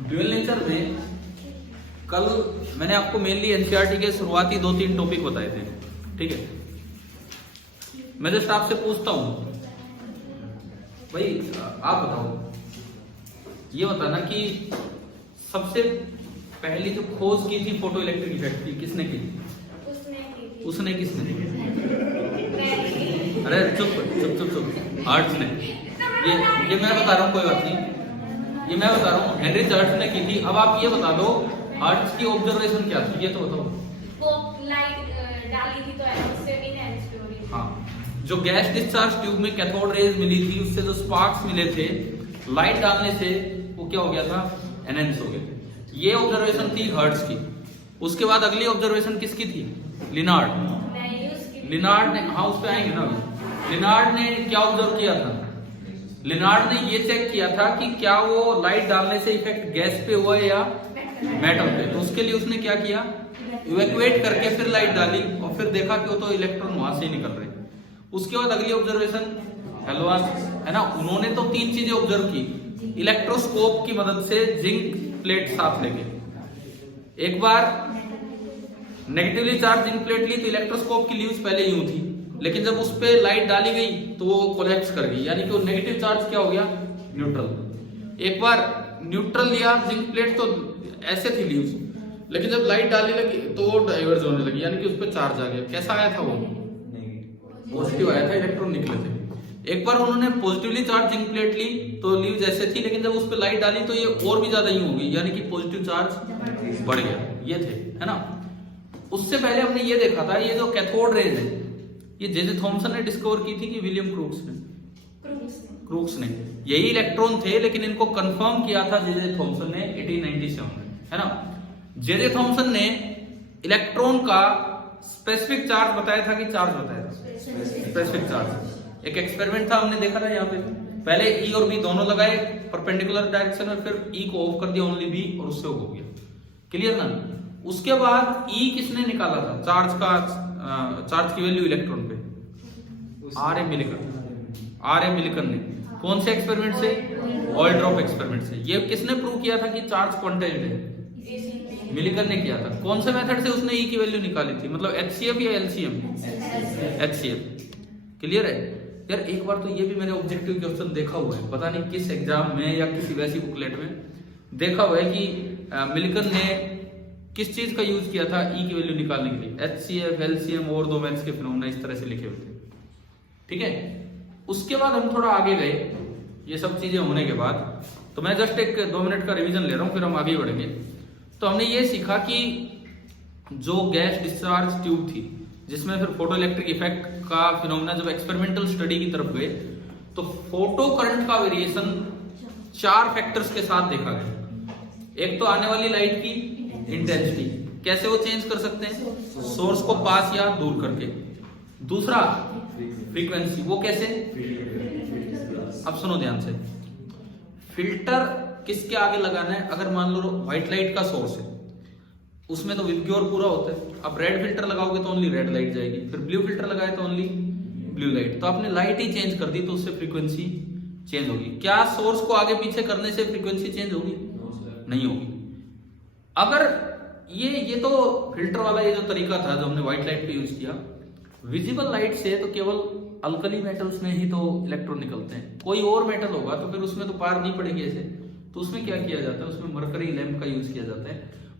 Dual nature में कल मैंने आपको मेनली एनसीईआरटी के शुरुआती 2-3 टॉपिक बताए थे, ठीक है। मैं जस्ट आपसे पूछता हूं भाई, आप बताओ, ये बताना कि सबसे पहली जो खोज की थी फोटो इलेक्ट्रिक इफेक्ट की, किसने की थी? उसने किसने? अरे चुप चुप चुप चुप, हार्ट्स ने। ये मैं बता रहा हूँ, कोई बात नहीं, ये मैं बता रहा हूँ, हेनरी चार्ट्स ने की थी। अब आप ये बता दो हार्ट्स की ऑब्जर्वेशन क्या थी, ये तो बताओ। वो लाइट डाली थी तो उससे इनहैंस हो रही थी। हाँ, जो गैस डिस्चार्ज ट्यूब में कैथोड रेज मिली थी, उससे जो स्पार्क्स मिले थे लाइट डालने से, वो क्या हो गया था? एनहेंस हो गए थे। ये ऑब्जर्वेशन थी हर्ट्ज की। उसके बाद अगली ऑब्जर्वेशन किसकी थी? लिनार्ड ने, हाँ उस पे आएंगे ना। लिनार्ड ने क्या ऑब्जर्व किया था? लिनार्ड ने ये चेक किया था कि क्या वो लाइट डालने से इफेक्ट गैस पे हुआ है या मेटल पे। तो उसके लिए उसने क्या किया? इवैक्यूएट करके फिर लाइट डाली और फिर देखा कि वो तो इलेक्ट्रॉन वहां से ही निकल रहे। उसके बाद अगली ऑब्जर्वेशन हेलोजन है ना। उन्होंने तो 3 चीजें ऑब्जर्व की इलेक्ट्रोस्कोप की मदद से, जिंक प्लेट साथ लेके। एक बार नेगेटिवली चार्ज जिंक प्लेट ली तो इलेक्ट्रोस्कोप की लीव्स पहले यूं थी, लेकिन जब उस पे लाइट डाली गई तो वो कोलैप्स कर गई, यानी कि वो नेगेटिव चार्ज क्या हो गया? न्यूट्रल। एक बार न्यूट्रल लिया जिंक प्लेट तो ऐसे थी लीव्स, लेकिन जब लाइट डालने लगी तो वो डाइवर्ज होने लगी, यानी कि उस पर चार्ज आ गया। कैसा आया था वो? पॉजिटिव आया था, इलेक्ट्रॉन निकले थे। एक बार उन्होंने पॉजिटिवली चार्ज जिंक प्लेट ली तो लीव्स ऐसे थी, लेकिन जब उस पर लाइट डाली तो ये और भी ज्यादा यूं हो गई, यानी कि पॉजिटिव चार्ज बढ़ गया। ये थे, है ना। उससे पहले हमने ये देखा था, ये जो कैथोड रेज है, ये जे थॉमसन ने डिस्कवर की थी कि विलियम क्रूक्स ने। यही इलेक्ट्रॉन थे, लेकिन इनको कंफर्म किया था जे थॉमसन ने 1897 में, है ना। जे थॉमसन ने इलेक्ट्रॉन का स्पेसिफिक चार्ज बताया था कि चार्ज बताया था? Specific charge. एक एक्सपेरिमेंट था, हमने देखा था यहाँ पे, पहले ई और बी दोनों लगाए परपेंडिकुलर डायरेक्शन में, फिर ई को ऑफ कर दिया, ओनली बी, और उससे हो गया। क्लियर ना। उसके बाद ई किसने निकाला था? चार्ज का, चार्ज की वैल्यू इलेक्ट्रॉन पे, आर ए मिलिकन ने। कौन से एक्सपेरिमेंट से? ऑयल ड्रॉप एक्सपेरिमेंट से। ये किसने प्रूव किया था कि चार्ज क्वांटाइज्ड है? मिलिकन ने किया था। कौन से मेथड से उसने ई की वैल्यू निकाली थी? मतलब एचसीएफ या एलसीएम? एचसीएफ। क्लियर है यार। एक बार तो ये भी मैंने ऑब्जेक्टिव क्वेश्चन देखा हुआ है, पता नहीं किस एग्जाम में या किसी वैसी बुकलेट में देखा हुआ है कि मिलिकन ने किस चीज का यूज किया था ई की वैल्यू निकालने के लिए? एचसीएफ, एलसीएम और 2 मैथ्स के फिनोमेना इस तरह से लिखे हुए थे, ठीक है। उसके बाद हम थोड़ा आगे गए, ये सब चीजें होने के बाद, तो मैं जस्ट एक 2 मिनट का रिवीजन ले रहा हूं, फिर हम आगे बढ़ेंगे। तो हमने ये सीखा कि जो गैस डिस्चार्ज ट्यूब थी, जिसमें फिर फोटो इलेक्ट्रिक इफेक्ट का फिनोमेना जब एक्सपेरिमेंटल स्टडी की तरफ गए, तो फोटो करंट का वेरिएशन 4 फैक्टर्स के साथ देखा गया। एक तो आने वाली लाइट की इंटेंसिटी, कैसे वो चेंज कर सकते हैं? सोर्स को पास या दूर करके। दूसरा फ्रीक्वेंसी, वो कैसे? अब सुनो ध्यान से, फिल्टर किसके आगे लगाना है? अगर मान लो व्हाइट लाइट का सोर्स है, उसमें तो विबग्योर पूरा होता है। अब रेड फिल्टर लगाओगे तो ओनली रेड लाइट जाएगी, फिर ब्लू फिल्टर लगाए तो ओनली ब्लू लाइट। तो आपने लाइट ही चेंज कर दी तो उससे फ्रीक्वेंसी चेंज होगी। क्या सोर्स को आगे पीछे करने से फ्रीक्वेंसी चेंज होगी? नहीं होगी। अगर ये तो फिल्टर वाला ये जो तरीका था जो हमने व्हाइट लाइट पे यूज किया, विजिबल लाइट से तो केवल अल्कली मेटल्स में ही तो इलेक्ट्रॉन निकलते हैं। कोई और मेटल होगा तो फिर उसमें तो पार नहीं पड़ेगी ऐसे। तो उसमें क्या किया जाता है? उसमें मरकरी लैंप का यूज किया जाता है।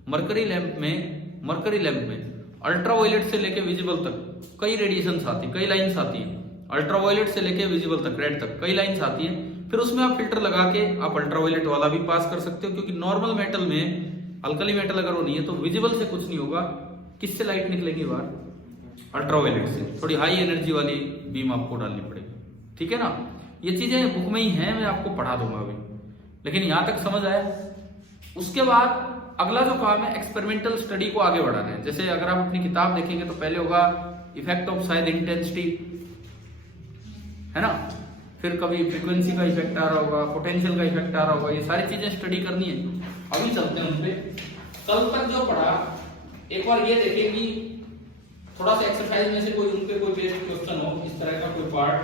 मरकरी लैंप में अल्ट्रावायलेट से लेके विजिबल तक कई रेडिएशंस आती है, कई लाइंस आती है। अल्ट्रावायलेट से लेके विजिबल तक, रेड तक कई लाइंस आती है। फिर उसमें आप फिल्टर लगा के आप अल्ट्रावायलेट वाला भी पास कर सकते हो, क्योंकि नॉर्मल मेटल में, अल्कली मेटल अगर वो नहीं है तो विजिबल से कुछ नहीं होगा। किससे लाइट निकलेगी बाहर? अल्ट्रावायलेट से। थोड़ी हाई एनर्जी वाली बीम आपको डालनी पड़ेगी, ठीक है ना। ये चीजें बुक में ही हैं, मैं आपको पढ़ा दूंगा अभी, लेकिन यहां तक समझ आया। उसके बाद अगला जो काम है एक्सपेरिमेंटल स्टडी को आगे बढ़ाना है। जैसे अगर आप अपनी किताब देखेंगे तो पहले होगा इफेक्ट ऑफ शायद इंटेंसिटी, है ना। फिर कभी फ्रीक्वेंसी का इफेक्ट आ रहा होगा, पोटेंशियल का इफेक्ट आ रहा होगा। ये सारी चीजें स्टडी करनी है। अभी चलते हैं उनपे। कल तक जो पढ़ा एक बार ये देखें कि थोड़ा सा एक्सरसाइज में से कोई उनपे कोई बेसिक क्वेश्चन हो, इस तरह का कोई पार्ट।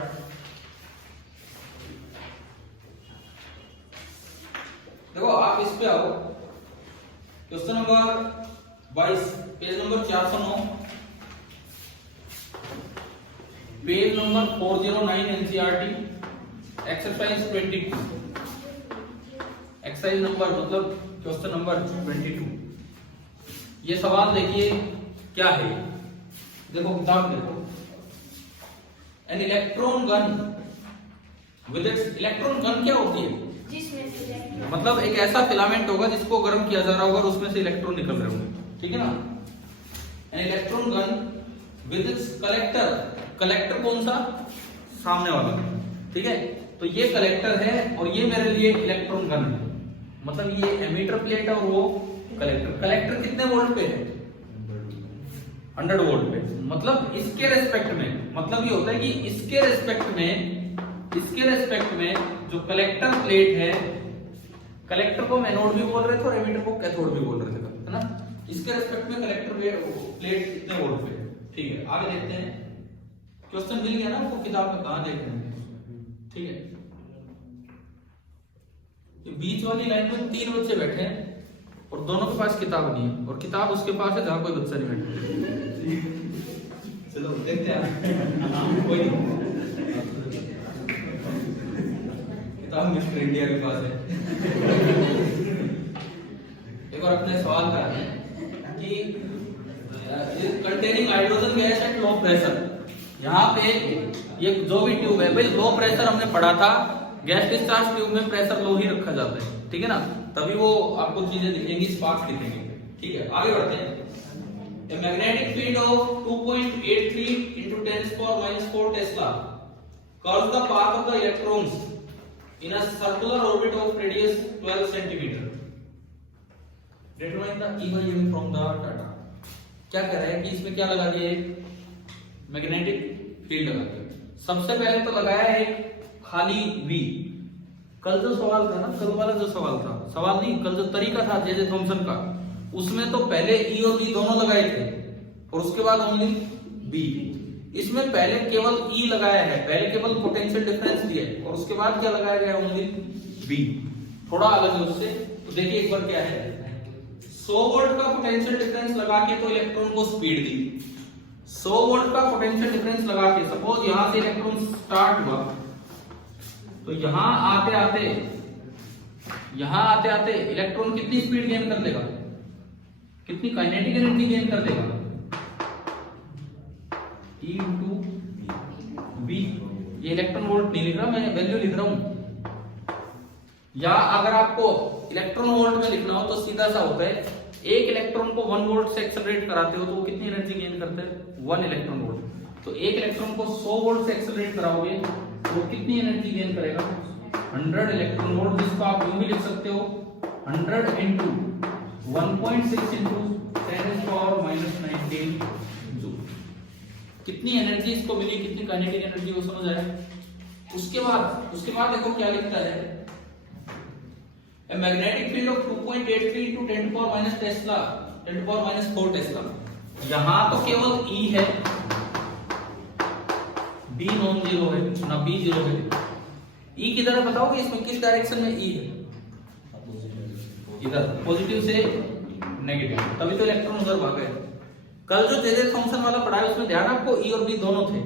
देखो आप इस पे आओ, question number 22, page number 409, page number 409 NCERT, exercise 22, exercise number मतलब क्वेश्चन नंबर 22। ये सवाल देखिए क्या है, देखो किताब देखो। An electron gun with its, electron gun क्या होती है? जिसमें से इलेक्ट्रॉन, मतलब एक ऐसा फिलामेंट होगा जिसको गर्म किया जा रहा होगा और उसमें से इलेक्ट्रॉन निकल रहे होंगे, ठीक है ना। An electron gun with its collector, collector कौन सा? सामने वाला, ठीक है। तो ये कलेक्टर है और ये मेरे लिए इलेक्ट्रॉन गन है, मतलब ये एमीटर प्लेट है और वो कलेक्टर। कलेक्टर कितने वोल्ट पे है? 100 वोल्ट पे। मतलब इसके रेस्पेक्ट में, मतलब ये होता है कि इसके रेस्पेक्ट में जो कलेक्टर प्लेट है, कलेक्टर को एनोड भी बोल रहे थे और एमीटर को कैथोड भी बोल रहे थे, है ना। इसके रेस्पेक्ट में कलेक्टर प्लेट कितने वोल्ट पे है, ठीक है। आगे देखते हैं, क्वेश्चन मिल गया ना आपको किताब में, कहां देख रहे हैं, ठीक है। बीच वाली लाइन में 3 बच्चे बैठे हैं और दोनों के पास किताब नहीं है, और किताब उसके पास है जहां कोई बच्चा नहीं बैठा। चलो देखते हैं, कोई किताब मिस्टर इंडिया के पास है। एक और अपने सवाल का है कि containing hydrogen gas at low pressure, यहाँ पे ये जो भी ट्यूब है भाई, लो प्रेशर हमने पढ़ा था, गैस डिस्चार्ज ट्यूब में प्रेशर लो ही रखा जाता है, ठीक है ना। तभी वो आपको चीजें दिखेंगी, स्पार्क्स दिखेंगे, ठीक है। आगे बढ़ते हैं। A magnetic field of 2.83 into 10⁻⁴ Tesla curves the path of the electrons in a circular orbit of radius 12 centimeter. Determine the E/M from the data. क्या कह रहा है कि इसमें क्या लगा दिया, एक मैग्नेटिक फील्ड लगा दिया। सबसे पहले तो लगाया है खाली V। कल जो सवाल था ना, कल वाला जो सवाल था, सवाल नहीं, कल जो तरीका था जे थॉमसन का, उसमें तो पहले E और V दोनों लगाए थे और उसके बाद ओनली B। इसमें पहले केवल E लगाया है, पहले केवल पोटेंशियल डिफरेंस दिया है और उसके बाद क्या लगाया गया, ओनली B। थोड़ा अलग है उससे, तो देखिए एक बार क्या है। 100 वोल्ट का पोटेंशियल डिफरेंस लगा के तो इलेक्ट्रॉन को स्पीड दी, 100 वोल्ट का पोटेंशियल डिफरेंस लगा के, सपोज यहां से इलेक्ट्रॉन स्टार्ट हुआ, तो यहां आते आते इलेक्ट्रॉन कितनी स्पीड गेन कर लेगा, कितनी काइनेटिक एनर्जी गेन कर लेगा, E इंटू V। ये इलेक्ट्रॉन वोल्ट नहीं लिख रहा मैं, वैल्यू लिख रहा हूं। या अगर आपको इलेक्ट्रॉन वोल्ट में लिखना हो तो सीधा सा होता है, एक इलेक्ट्रॉन को 1 वोल्ट से एक्सेलरेट कराते हो तो वो कितनी एनर्जी गेन करते हैं, 1 इलेक्ट्रॉन वोल्ट। तो एक इलेक्ट्रॉन को 100 वोल्ट से एक्सेलरेट कराओगे तो कितनी एनर्जी गेन करेगा, 100 इलेक्ट्रॉन वोल्ट, जिसको आप यूं भी लिख सकते हो 100 इंटू 1.6 इंटू 10⁻⁻19 जूल। कितनी एनर्जी इसको मिली, कितनी काइनेटिक एनर्जी, वो समझ आया। उसके बाद देखो क्या लिखता है, A magnetic field of 2.83 into 10⁻⁻⁴ Tesla। यहां तो केवल E है, B नॉन जीरो है ना, B जीरो है। E किधर है बताओगे, इसमें किस डायरेक्शन में E है, इधर, पॉजिटिव से नेगेटिव, तभी तो इलेक्ट्रॉन उधर भाग गए। कल जो जे थॉमसन वाला पढ़ा है उसमें ध्यान आपको E और B दोनों थे,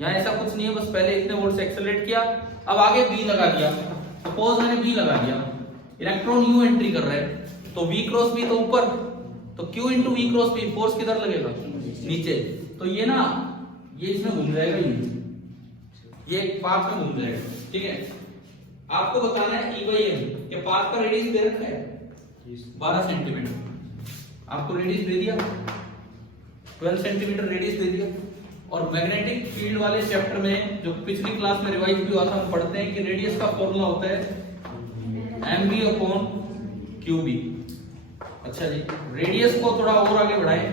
यहाँ ऐसा कुछ नहीं है, बस पहले इतने वोल्ट से एक्सेलरेट किया, अब आगे B लगा दिया। सपोज मैंने B लगा दिया, इलेक्ट्रॉन U एंट्री कर रहा है, तो V क्रॉस B तो ऊपर, तो Q into V cross B, force किधर लगेगा, नीचे। तो ये ना, ये इसमें घूम जाएगा, ये एक पाथ में घूम जाएगा, ठीक है। आपको बताना है E/M, ये पाथ का रेडियस दे रखा है 12 सेंटीमीटर, आपको रेडियस दे दिया 12 सेंटीमीटर रेडियस दे दिया। और मैग्नेटिक फील्ड वाले चैप्टर में जो पिछली क्लास में रिवाइज भी हुआ था, हम पढ़ते हैं कि रेडियस का फॉर्मूला होता है mv/qb। अच्छा जी, रेडियस को थोड़ा और आगे बढ़ाएं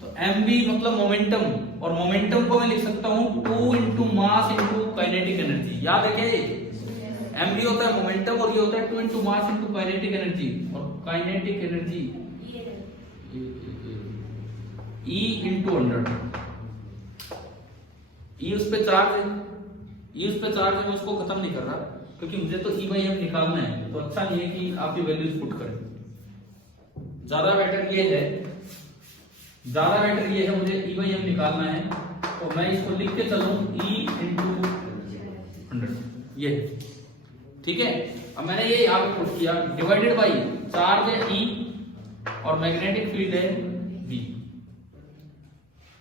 तो mv मतलब मोमेंटम, और मोमेंटम को मैं लिख सकता हूं 2 into mass into kinetic energy. याद रखिए, mv होता है मोमेंटम और ये होता है 2 into mass into kinetic energy. और kinetic energy E into 100। E उस पे चार्ज है, मैं उसको खत्म नहीं कर रहा, क्योंकि मुझे तो ई बाई एम निकालना है, तो अच्छा नहीं है कि आप ये वैल्यूज पुट करें। ज्यादा बेटर ये है मुझे ई बाई एम निकालना है, तो मैं इसको लिख के चलूं ई इंटू 100, ये ठीक है। अब मैंने ये यहाँ पे पुट किया, डिवाइडेड बाई चार्ज है ई और मैग्नेटिक फील्ड है बी।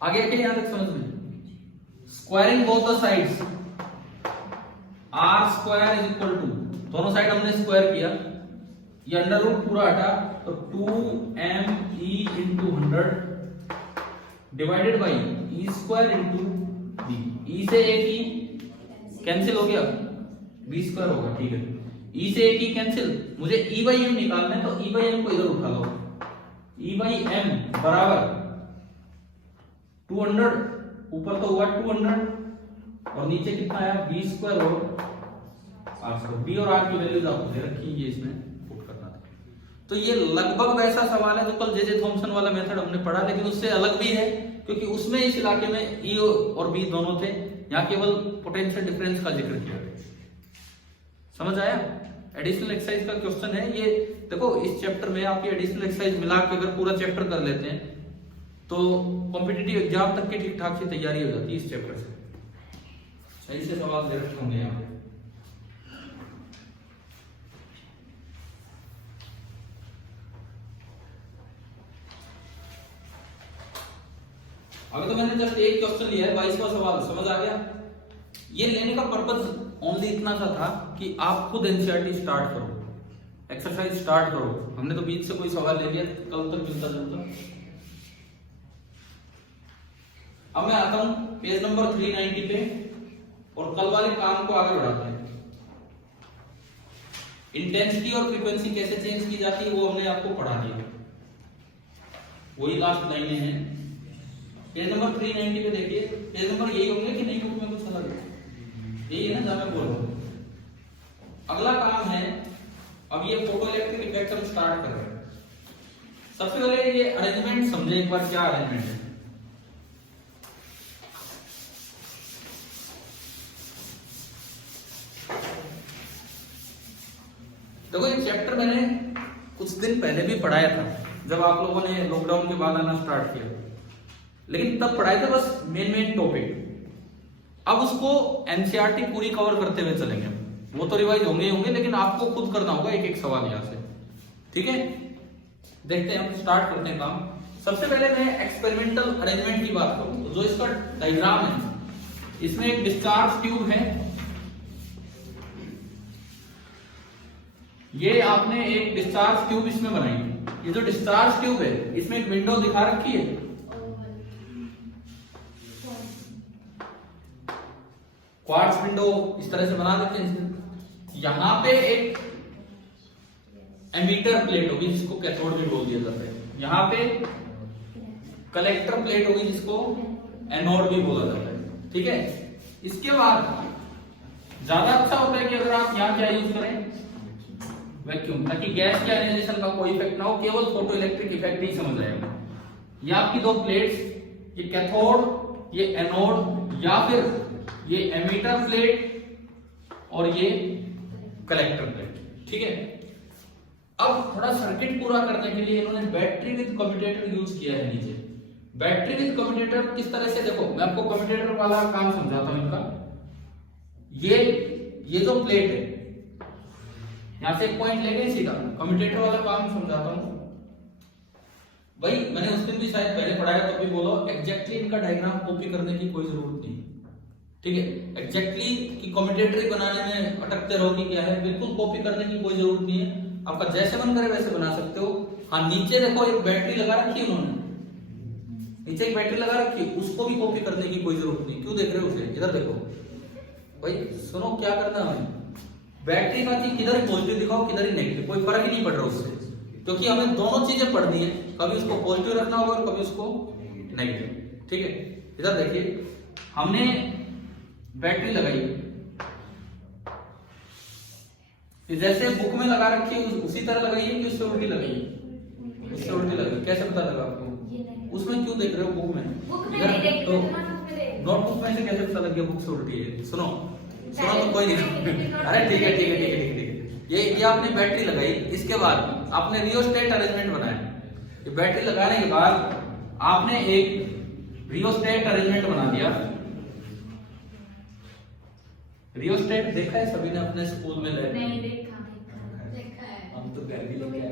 आगे के यहां तक समझ में, squaring both the sides, are square is equal to, दोनों साइड हमने स्क्वायर किया, ये अंडर रूट पूरा हटा, तो 2m e into 100 divided by E square into B. E से एक ई कैंसिल हो गया, बी स्क्वायर होगा, ठीक है। ई से एक ई कैंसिल, मुझे ई बाई एम निकालना है, तो ई बाई एम को इधर उठा लो, ई बाई एम बराबर 200, ऊपर तो हुआ 200 और नीचे कितना आया बी स्क्वायर और आर स्क्वायर। बी और आर की वैल्यूज आपको दे रखी है, ये इसमें पुट करना था। तो ये लगभग वैसा सवाल है जो कल जे थॉमसन वाला मेथड हमने पढ़ा, लेकिन उससे अलग भी है, क्योंकि उसमें इस इलाके में ई और बी दोनों थे, यहाँ केवल पोटेंशियल डिफरेंस का जिक्र किया गया। समझ आया? एडिशनल एक्सरसाइज का क्वेश्चन है ये। देखो इस चैप्टर में आप ये एडिशनल एक्सरसाइज मिला के अगर पूरा चैप्टर कर लेते हैं तो कॉम्पिटिटिव एग्जाम तक की ठीक ठाक सी तैयारी हो जाती है इस चैप्टर से। सही से सवाल दे रखे होंगे यहाँ पे। अभी तो मैंने जस्ट एक क्वेश्चन लिया है, 22वां सवाल, समझ आ गया? ये लेने का पर्पस ओनली इतना सा था कि आप खुद एनसीईआरटी स्टार्ट करो, एक्सरसाइज स्टार्ट करो। हमने तो बीच से कोई सवाल ले लिया, कल तक मिलता जुलता। अब मैं आता हूं पेज नंबर 390 पे और कल वाले काम को आगे बढ़ाते हैं। इंटेंसिटी और फ्रीक्वेंसी कैसे चेंज की जाती है वो हमने आपको पढ़ा दिया, वही लास्ट लाइनें हैं। पेज नंबर 390 पे देखिए, पेज नंबर यही होंगे कि नहीं बुक में कुछ अलग है? यही है ना जहां मैं बोल रहा हूं। अगला काम है, अब ये फोटो इलेक्ट्रिक इफेक्ट हम स्टार्ट कर रहे हैं। सबसे पहले ये अरेंजमेंट समझे एक बार, क्या अरेंजमेंट है। देखो ये चैप्टर मैंने कुछ दिन पहले भी पढ़ाया था, जब आप लोगों ने लॉकडाउन के बाद आना स्टार्ट किया, लेकिन तब पढ़ाए थे बस मेन टॉपिक। अब उसको एनसीईआरटी पूरी कवर करते हुए चलेंगे। वो तो रिवाइज होंगे ही होंगे, लेकिन आपको खुद करना होगा एक एक सवाल यहां से, ठीक है? देखते हैं, हम स्टार्ट करते हैं काम। सबसे पहले मैं एक्सपेरिमेंटल अरेंजमेंट की बात करूं तो जो इसका डायग्राम है, इसमें एक डिस्चार्ज ट्यूब है। ये आपने एक डिस्चार्ज ट्यूब इसमें बनाई। ये जो डिस्चार्ज ट्यूब है इसमें एक विंडो दिखा रखी है, क्वार्ट्ज विंडो इस तरह से बना देते हैं। यहां पे एक एमीटर प्लेट होगी जिसको कैथोड भी बोल दिया जाता है, यहां पे कलेक्टर प्लेट होगी जिसको एनोड भी बोला जाता है, ठीक है? इसके बाद ज्यादा अच्छा होता है कि अगर आप यहां क्या यूज करें, वैक्यूम, ताकि गैस के आयनाइजेशन का कोई इफेक्ट ना हो, केवल फोटो इलेक्ट्रिक इफेक्ट ही समझ आएगा। ये आपकी दो प्लेट्स, ये कैथोड, ये एनोड, या फिर ये एमीटर प्लेट और ये कलेक्टर प्लेट, ठीक है? अब थोड़ा सर्किट पूरा करने के लिए इन्होंने बैटरी विद कम्यूटेटर यूज किया है नीचे। बैटरी विद कम्यूटेटर किस तरह से, देखो मैं आपको कम्यूटेटर वाला काम समझाता हूं इनका। ये जो प्लेट है, यहां से एक पॉइंट ले गए सीधा, कम्यूटेटर वाला काम समझाता हूं भाई। मैंने उस दिन भी शायद पहले पढ़ाया, तो भी बोलो एग्जैक्टली इनका डायग्राम कॉपी करने की कोई जरूरत नहीं, ठीक है? एग्जैक्टली कि कम्यूटेटर बनाने में अटकते रहो कि क्या है, बिल्कुल कॉपी करने की कोई जरूरत नहीं है। आपका जैसे मन करे वैसे बना सकते हो। हाँ, नीचे देखो एक बैटरी लगा रखी है उन्होंने, नीचे एक बैटरी लगा रखी है, उसको भी कॉपी करने की कोई जरूरत नहीं। क्यों देख रहे हो उसे? इधर देखो भाई, सुनो क्या करना है हमें। बैटरी का कि किधर ही पॉजिटिव दिखाओ किधर ही नेगेटिव, कोई फर्क ही नहीं पड़ रहा उससे, क्योंकि हमें दोनों चीजें पढ़नी है, कभी उसको पॉजिटिव रखना होगा और कभी उसको नेगेटिव, ठीक है? इधर देखिए, हमने बैटरी लगाई, जैसे बुक में लगा रखी है उसी तरह लगाइए कि उससे उल्टी लगाइए? उससे उल्टी लगाइए। कैसे पता लगा आपको? उसमें क्यों देख रहे हो? बुक में, तो नोटबुक में से कैसे पता लग गया बुक से उल्टी है? सुनो, सुनो तो कोई नहीं। अरे ठीक है ठीक है ठीक है ठीक है। ये आपने बैटरी लगाई, इसके बाद आपने रियोस्टेट अरेंजमेंट बनाया। ये बैटरी लगाने के बाद आपने एक रियोस्टेट अरेंजमेंट बना दिया। रियोस्टेट देखा है सभी ने अपने स्कूल में? नहीं देखा है। हम तो घर भी लेके आए।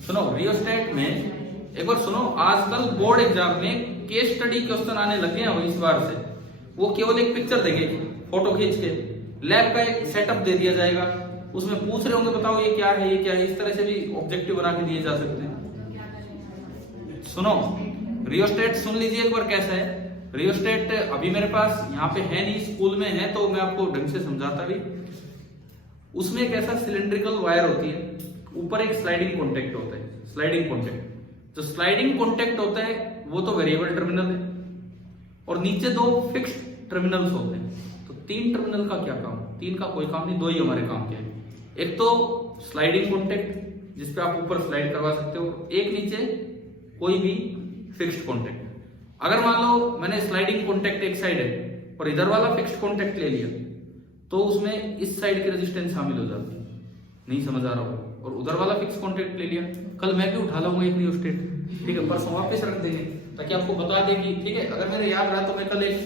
सुनो, रियोस्टेट में एक बार सुनो, आजकल बोर्ड एग्जाम में केस स्टडी क्वेश्चन आने लगे हैं इस बार से। वो केवल एक पिक्चर देंगे फोटो खींच के, लैब का एक सेटअप दे दिया जाएगा, उसमें पूछ रहे होंगे बताओ ये क्या है ये क्या है। इस तरह से भी ऑब्जेक्टिव बना के दिए जा सकते हैं। सुनो, रियोस्टेट सुन लीजिए एक बार कैसा है। रियोस्टेट अभी मेरे पास यहाँ पे है नहीं, स्कूल में है तो मैं आपको ढंग से समझाता भी। उसमें एक ऐसा सिलेंड्रिकल वायर होती है, ऊपर एक स्लाइडिंग कॉन्टेक्ट होता है। स्लाइडिंग कॉन्टेक्ट, जो स्लाइडिंग कॉन्टेक्ट होता है वो तो वेरिएबल टर्मिनल है, और नीचे दो फिक्स्ड टर्मिनल्स होते हैं। तो 3 टर्मिनल का क्या काम? 3 का कोई काम नहीं, 2 ही हमारे काम के हैं। एक तो स्लाइडिंग कॉन्टेक्ट जिसपे आप ऊपर स्लाइड करवा सकते हो, एक नीचे कोई भी फिक्स्ड कॉन्टेक्ट। अगर मान लो मैंने स्लाइडिंग कॉन्टेक्ट एक साइड है और इधर वाला फिक्स्ड कॉन्टेक्ट ले लिया, तो उसमें इस साइड की रेजिस्टेंस शामिल हो जाती है। नहीं समझ आ रहा हो? और उधर वाला फिक्स कॉन्टेक्ट ले लिया, कल मैं भी उठा लाऊंगा एक रियोस्टेट, ठीक है, परसों वापस रख देंगे ताकि आपको बता देगी, ठीक है। अगर मेरे याद रहा तो मैं कल एक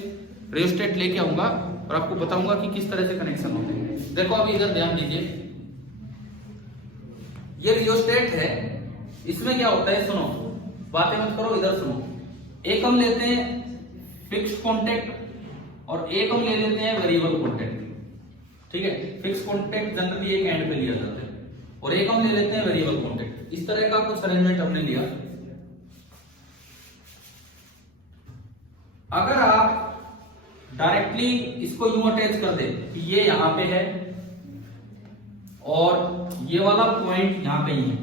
रियोस्टेट लेके आऊंगा और आपको बताऊंगा कि किस तरह से कनेक्शन होते हैं। देखो अभी इधर ध्यान दीजिए, ये रियोस्टेट है, इसमें क्या होता है? सुनो, बातें मत करो, इधर सुनो। एक हम लेते हैं फिक्स्ड कॉन्टेक्ट और एक हम ले लेते हैं वेरिएबल कॉन्टेक्ट, ठीक है। फिक्स्ड कॉन्टेक्ट जनरली एक एंड पे लिया जाता है और एक हम ले लेते हैं वेरिएबल कॉन्टेक्ट। इस तरह का कुछ अरेंजमेंट हमने लिया। अगर आप डायरेक्टली इसको यूं अटैच कर दे कि ये यहां पे है और ये वाला पॉइंट यहां पे ही है,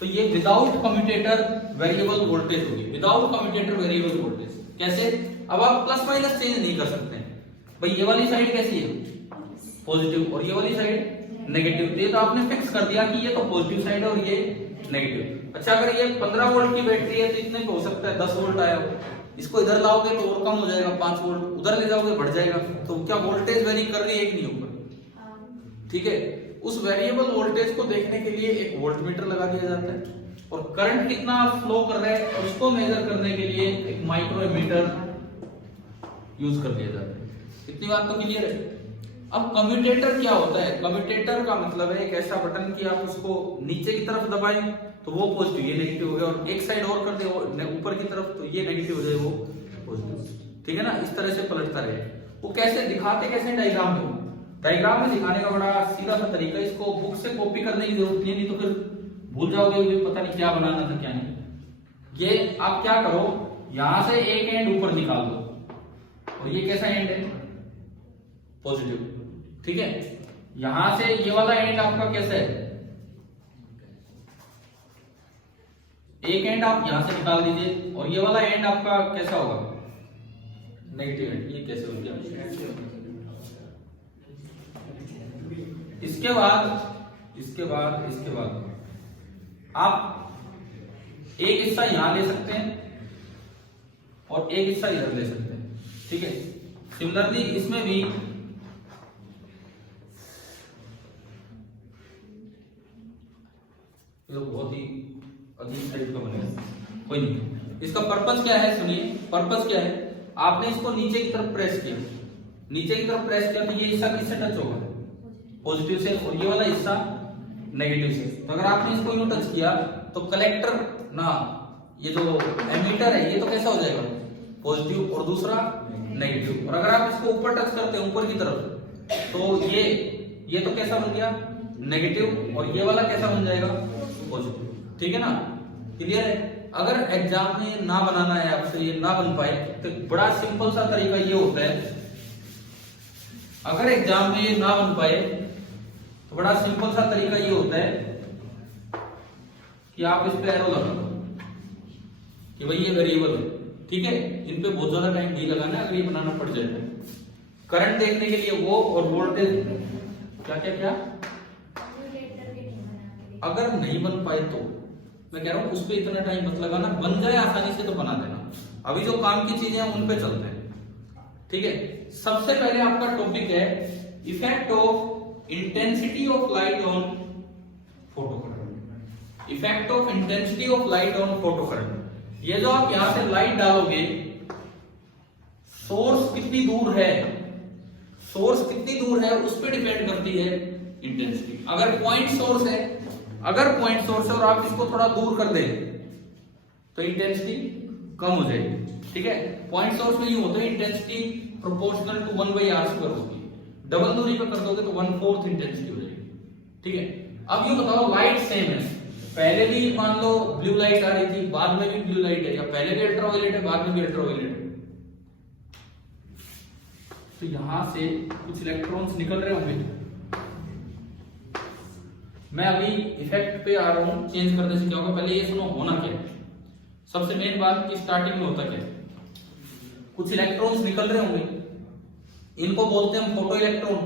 तो ये विदाउट कम्यूटेटर वेरिएबल वोल्टेज होगी। विदाउट कम्यूटेटर वेरिएबल वोल्टेज कैसे? अब आप प्लस माइनस चेंज नहीं कर सकते भाई। ये वाली साइड कैसी है? पॉजिटिव, और ये वाली साइड नेगेटिव। ये तो आपने फिक्स कर दिया कि ये तो पॉजिटिव साइड है और ये नेगेटिव। अच्छा, अगर ये 15 वोल्ट की बैटरी है तो इतने पे हो सकता है 10 वोल्ट आया हो। इसको इधर लाओगे तो और कम हो जाएगा 5 वोल्ट, उधर ले जाओगे बढ़ जाएगा। तो क्या वोल्टेज वेरी कर रही है कि नहीं ऊपर? ठीक है। उस वेरिएबल वोल्टेज को देखने के लिए एक वोल्टमीटर लगा दिया जाता है और करंट कितना फ्लो कर रहा है उसको मेजर करने के लिए एक माइक्रोमीटर यूज कर दिया जाता है। इतनी बात तो क्लियर है। अब कम्यूटेटर क्या होता है? कम्यूटेटर का मतलब है एक ऐसा बटन कि आप उसको नीचे की तरफ दबाएं तो वो पॉजिटिव, ये नेगेटिव हो गया, और एक साइड और कर दे ऊपर की तरफ तो ये नेगेटिव हो जाए, वो पॉजिटिव, ठीक है ना। इस तरह से पलटता रहे। वो कैसे दिखाते, कैसे डायग्राम में? डायग्राम में दिखाने का बड़ा सीधा सा तरीका, इसको बुक से कॉपी करने की जरूरत नहीं तो फिर भूल जाओगे पता नहीं क्या बनाना था क्या नहीं। ये आप क्या करो, यहां से एक एंड ऊपर निकाल दो और ये कैसा एंड है? पॉजिटिव, ठीक है। यहां से ये वाला एंड आपका कैसा है? एक एंड आप यहां से निकाल दीजिए और ये वाला एंड आपका कैसा होगा? Negative and. ये कैसे हो गया? इसके बाद आप एक हिस्सा यहां ले सकते हैं और एक हिस्सा इधर ले सकते हैं, ठीक है। सिमिलरली इसमें भी तो बहुत ही अजीब टाइप का बनेगा, कोई नहीं। इसका पर्पस क्या है? सुनिए, पर्पस क्या है? आपने इसको नीचे की तरफ प्रेस किया, तो ये हिस्सा किससे टच होगा? पॉजिटिव से, और ये वाला हिस्सा नेगेटिव से। तो अगर आपने इसको यूं टच किया तो कलेक्टर ना, ये जो एमीटर है ये तो कैसा हो जाएगा? पॉजिटिव, और दूसरा नेगेटिव। और अगर आप इसको ऊपर टच करते हैं ऊपर की तरफ तो ये तो कैसा बन गया? नेगेटिव, और ये वाला कैसा बन जाएगा? पॉजिटिव, ठीक है ना। क्लियर है? अगर एग्जाम में ना बनाना है आपसे, ये ना बन पाए तो बड़ा सिंपल सा तरीका ये होता है। अगर एग्जाम में ये ना बन पाए तो बड़ा सिंपल सा तरीका ये होता है कि आप इस पे एरो लगा दो कि भाई ये वेरिएबल है, ठीक है। इन पे बहुत ज्यादा टाइम नहीं लगाना है, अगर ये बनाना पड़ जाए। करंट देखने के लिए वो, और वोल्टेज क्या अगर नहीं बन पाए तो मैं कह रहा हूं उस पे इतना टाइम मत लगाना, बन जाए आसानी से तो बना देना। अभी जो काम की चीजें हैं उन पे चलते हैं। ठीक है, सबसे पहले आपका टॉपिक है effect of intensity of light on photo current. Effect of intensity of light on photo current. ये जो आप यहां से लाइट डालोगे, सोर्स कितनी दूर है, सोर्स कितनी दूर है उस पर डिपेंड करती है इंटेंसिटी। अगर पॉइंट सोर्स है, अगर पॉइंट सोर्स है और आप इसको थोड़ा दूर कर दें तो इंटेंसिटी कम हो जाएगी। ठीक है, पॉइंट सोर्स में यूं होता है इंटेंसिटी प्रोपोर्शनल टू 1/r² होगी, डबल दूरी पे कर दोगे तो 1/4 इंटेंसिटी हो जाएगी। ठीक है, अब यूं बताओ लाइट सेम है, पहले भी मान लो ब्लू लाइट आ रही थी, बाद में भी ब्लू लाइट है, या पहले भी अल्ट्रावायलेट है बाद में भी अल्ट्रावायलेट है, तो यहां से कुछ इलेक्ट्रॉन्स निकल रहे होंगे। मैं अभी इफेक्ट पे आ रहा हूं, चेंज करने से क्या होगा, पहले ये सुनो होना क्या है। सबसे मेन बात कि स्टार्टिंग में होता क्या है, कुछ इलेक्ट्रॉन्स निकल रहे होंगे, इनको बोलते हैं हम फोटो इलेक्ट्रॉन।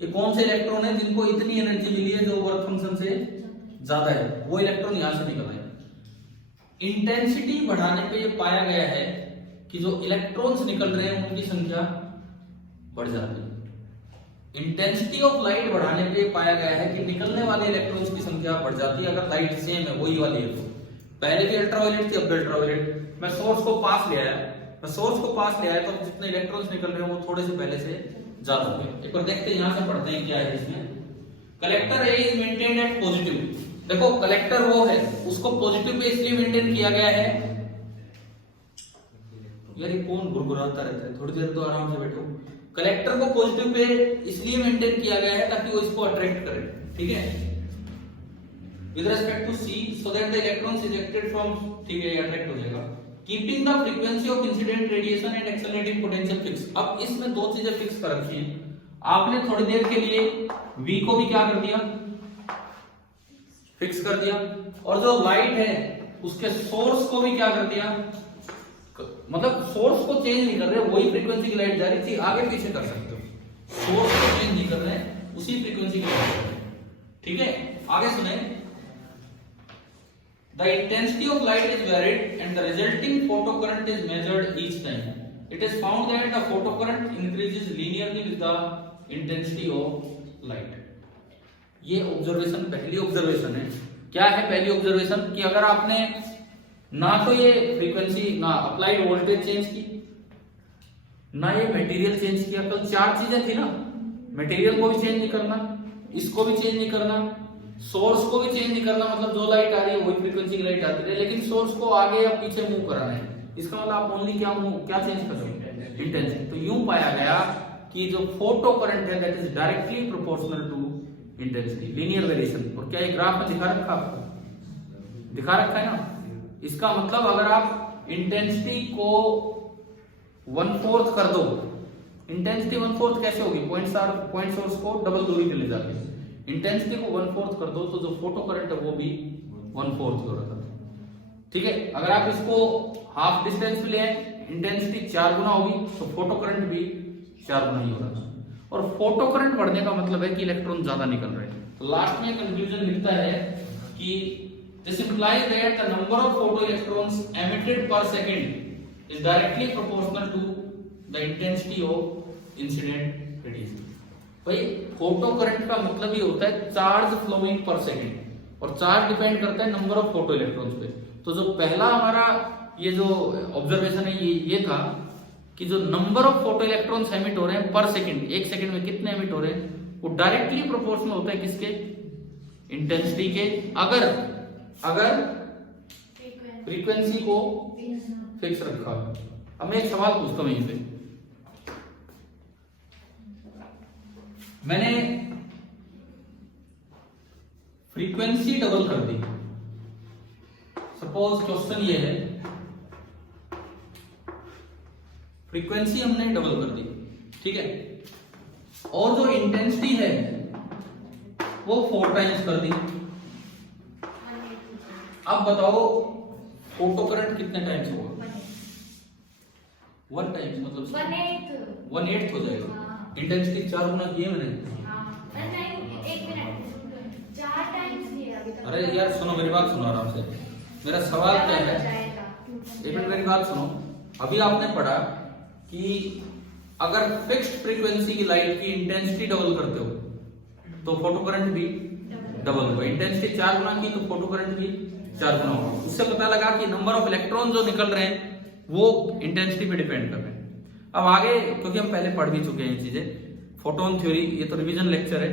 ये कौन से इलेक्ट्रॉन है जिनको इतनी एनर्जी मिली है जो वर्क फंक्शन से ज्यादा है, वो इलेक्ट्रॉन यहां से निकल आए। इंटेंसिटी बढ़ाने पे ये पाया गया है कि जो इलेक्ट्रॉन्स निकल रहे हैं उनकी संख्या बढ़ जाती है। इंटेंसिटी ऑफ लाइट बढ़ाने पे पाया गया है कि निकलने वाले इलेक्ट्रॉन्स की संख्या बढ़ जाती है अगर लाइट सेम है, वही वाली है। तो पहले भी अल्ट्रावायलेट थी, अब अल्ट्रावायलेट। मैं सोर्स को पास ले आया, मैं सोर्स को पास ले आया तो जितने इलेक्ट्रॉन्स निकल रहे हैं वो थोड़े से पहले से ज्यादा हो गए। एक बार देखते हैं, यहां से पढ़ते हैं क्या है इसमें। Collector A is maintained eight positive. देखो कलेक्टर वो है, उसको पॉजिटिव पे इसलिए मेंटेन किया गया है। यार ये कौन गुरगुराता रहता है, थोड़ी देर तो आराम से बैठो। कलेक्टर को पॉजिटिव पे इसलिए मेंटेन किया गया है ताकि वो इसको अट्रैक्ट करे। ठीक है, with respect to C so that the electrons ejected from, ठीक है, अट्रैक्ट हो जाएगा। Keeping the frequency of incident radiation and accelerating potential fix. अब इसमें दो चीजें फिक्स कर रखी हैं। आपने थोड़ी देर के लिए V को भी क्या कर दिया, फिक्स कर दिया, और जो लाइट है उसके सोर्स को भी क्या कर दिया, मतलब सोर्स को चेंज नहीं कर रहे, वही फ्रीक्वेंसी की लाइट जा रही थी, आगे पीछे कर सकते हो, सोर्स को चेंज नहीं कर रहे, उसी फ्रीक्वेंसी की लाइट जा रही है। ठीक है, आगे सुने। The intensity of light is varied and the resulting photocurrent is measured each time. It is found that the photocurrent increases linearly with the intensity of light. ये ऑब्जर्वेशन, पहली ऑब्जर्वेशन है। क्या है पहली ऑब्जर्वेशन, कि अगर आपने ना तो ये फ्रीक्वेंसी, ना अप्लाइड वोल्टेज चेंज की, ना ये मटेरियल चेंज किया, तो चार चीजें थी ना, मटेरियल को भी चेंज नहीं करना, इसको भी चेंज नहीं करना, सोर्स को भी चेंज नहीं करना, मतलब जो लाइट आ रही है वही फ्रीक्वेंसी की लाइट आती है, लेकिन सोर्स को आगे या पीछे मूव कराना है। इसका मतलब आप ओनली क्या चेंज कर सकते हैं, इंटेंसिटी। तो यूं पाया गया कि जो फोटो करंट है that is directly proportional to intensity, linear variation. और क्या ये ग्राफ में दिखा रखा, आपको दिखा रखा है ना। इसका मतलब अगर आप इंटेंसिटी को 1/4 कर दो, इंटेंसिटी 1/4 कैसे होगी, पॉइंट सोर्स को डबल दूरी पे ले जाके इंटेंसिटी को 1/4 कर दो तो जो फोटो करंट है वो भी 1/4 हो रहा था। ठीक है, अगर आप इसको हाफ डिस्टेंस पे ले आए, इंटेंसिटी 4 गुना होगी तो फोटो करंट भी 4 गुना ही हो रहा था। और फोटो करंट बढ़ने का मतलब है कि इलेक्ट्रॉन ज्यादा निकल रहे हैं। तो लास्ट में कंक्लूजन लिखता है कि this implies that the number of photo electrons emitted per second is directly proportional to the intensity of incident radiation. भाई फोटो करंट का मतलब ये होता है चार्ज फ्लोइंग पर सेकंड, और चार्ज डिपेंड करता है नंबर ऑफ फोटो इलेक्ट्रॉन्स पे। तो जो पहला हमारा ये जो ऑब्जर्वेशन है ये था कि जो number of photo electrons emit हो रहे हैं पर सेकंड, एक सेकंड में कितने एमिट हो रहे हैं, वो डायरेक्टली प्रोपोर्शनल होता है किसके, इंटेंसिटी के। अगर फ्रीक्वेंसी को फिक्स रखा। अब मैं एक सवाल पूछता हूं यहीं पे, मैंने फ्रीक्वेंसी डबल कर दी, सपोज क्वेश्चन ये है, फ्रीक्वेंसी हमने डबल कर दी, ठीक है, और जो इंटेंसिटी है वो 4 टाइम्स कर दी। अब बताओ फोटो करंट कितने टाइम्स होगा, 1 टाइम्स, मतलब 1/8 हो जाएगा। इंटेंसिटी 4 गुना की है मैंने। अरे यार सुनो, मेरी बात सुनो आराम से, मेरा सवाल क्या है, एक मिनट मेरी बात सुनो। अभी आपने पढ़ा कि अगर फिक्स्ड फ्रीक्वेंसी की लाइट की इंटेंसिटी डबल करते हो तो फोटो करंट भी डबल होगा। इंटेंसिटी 4 गुना की तो फोटो करंट भी 4 गुना होगा। उससे पता लगा कि नंबर ऑफ इलेक्ट्रॉन जो निकल रहे हैं वो इंटेंसिटी पे डिपेंड कर रहे हैं। अब आगे, क्योंकि हम पहले पढ़ भी चुके हैं ये चीजें, फोटोन थ्योरी, ये तो रिवीजन लेक्चर है।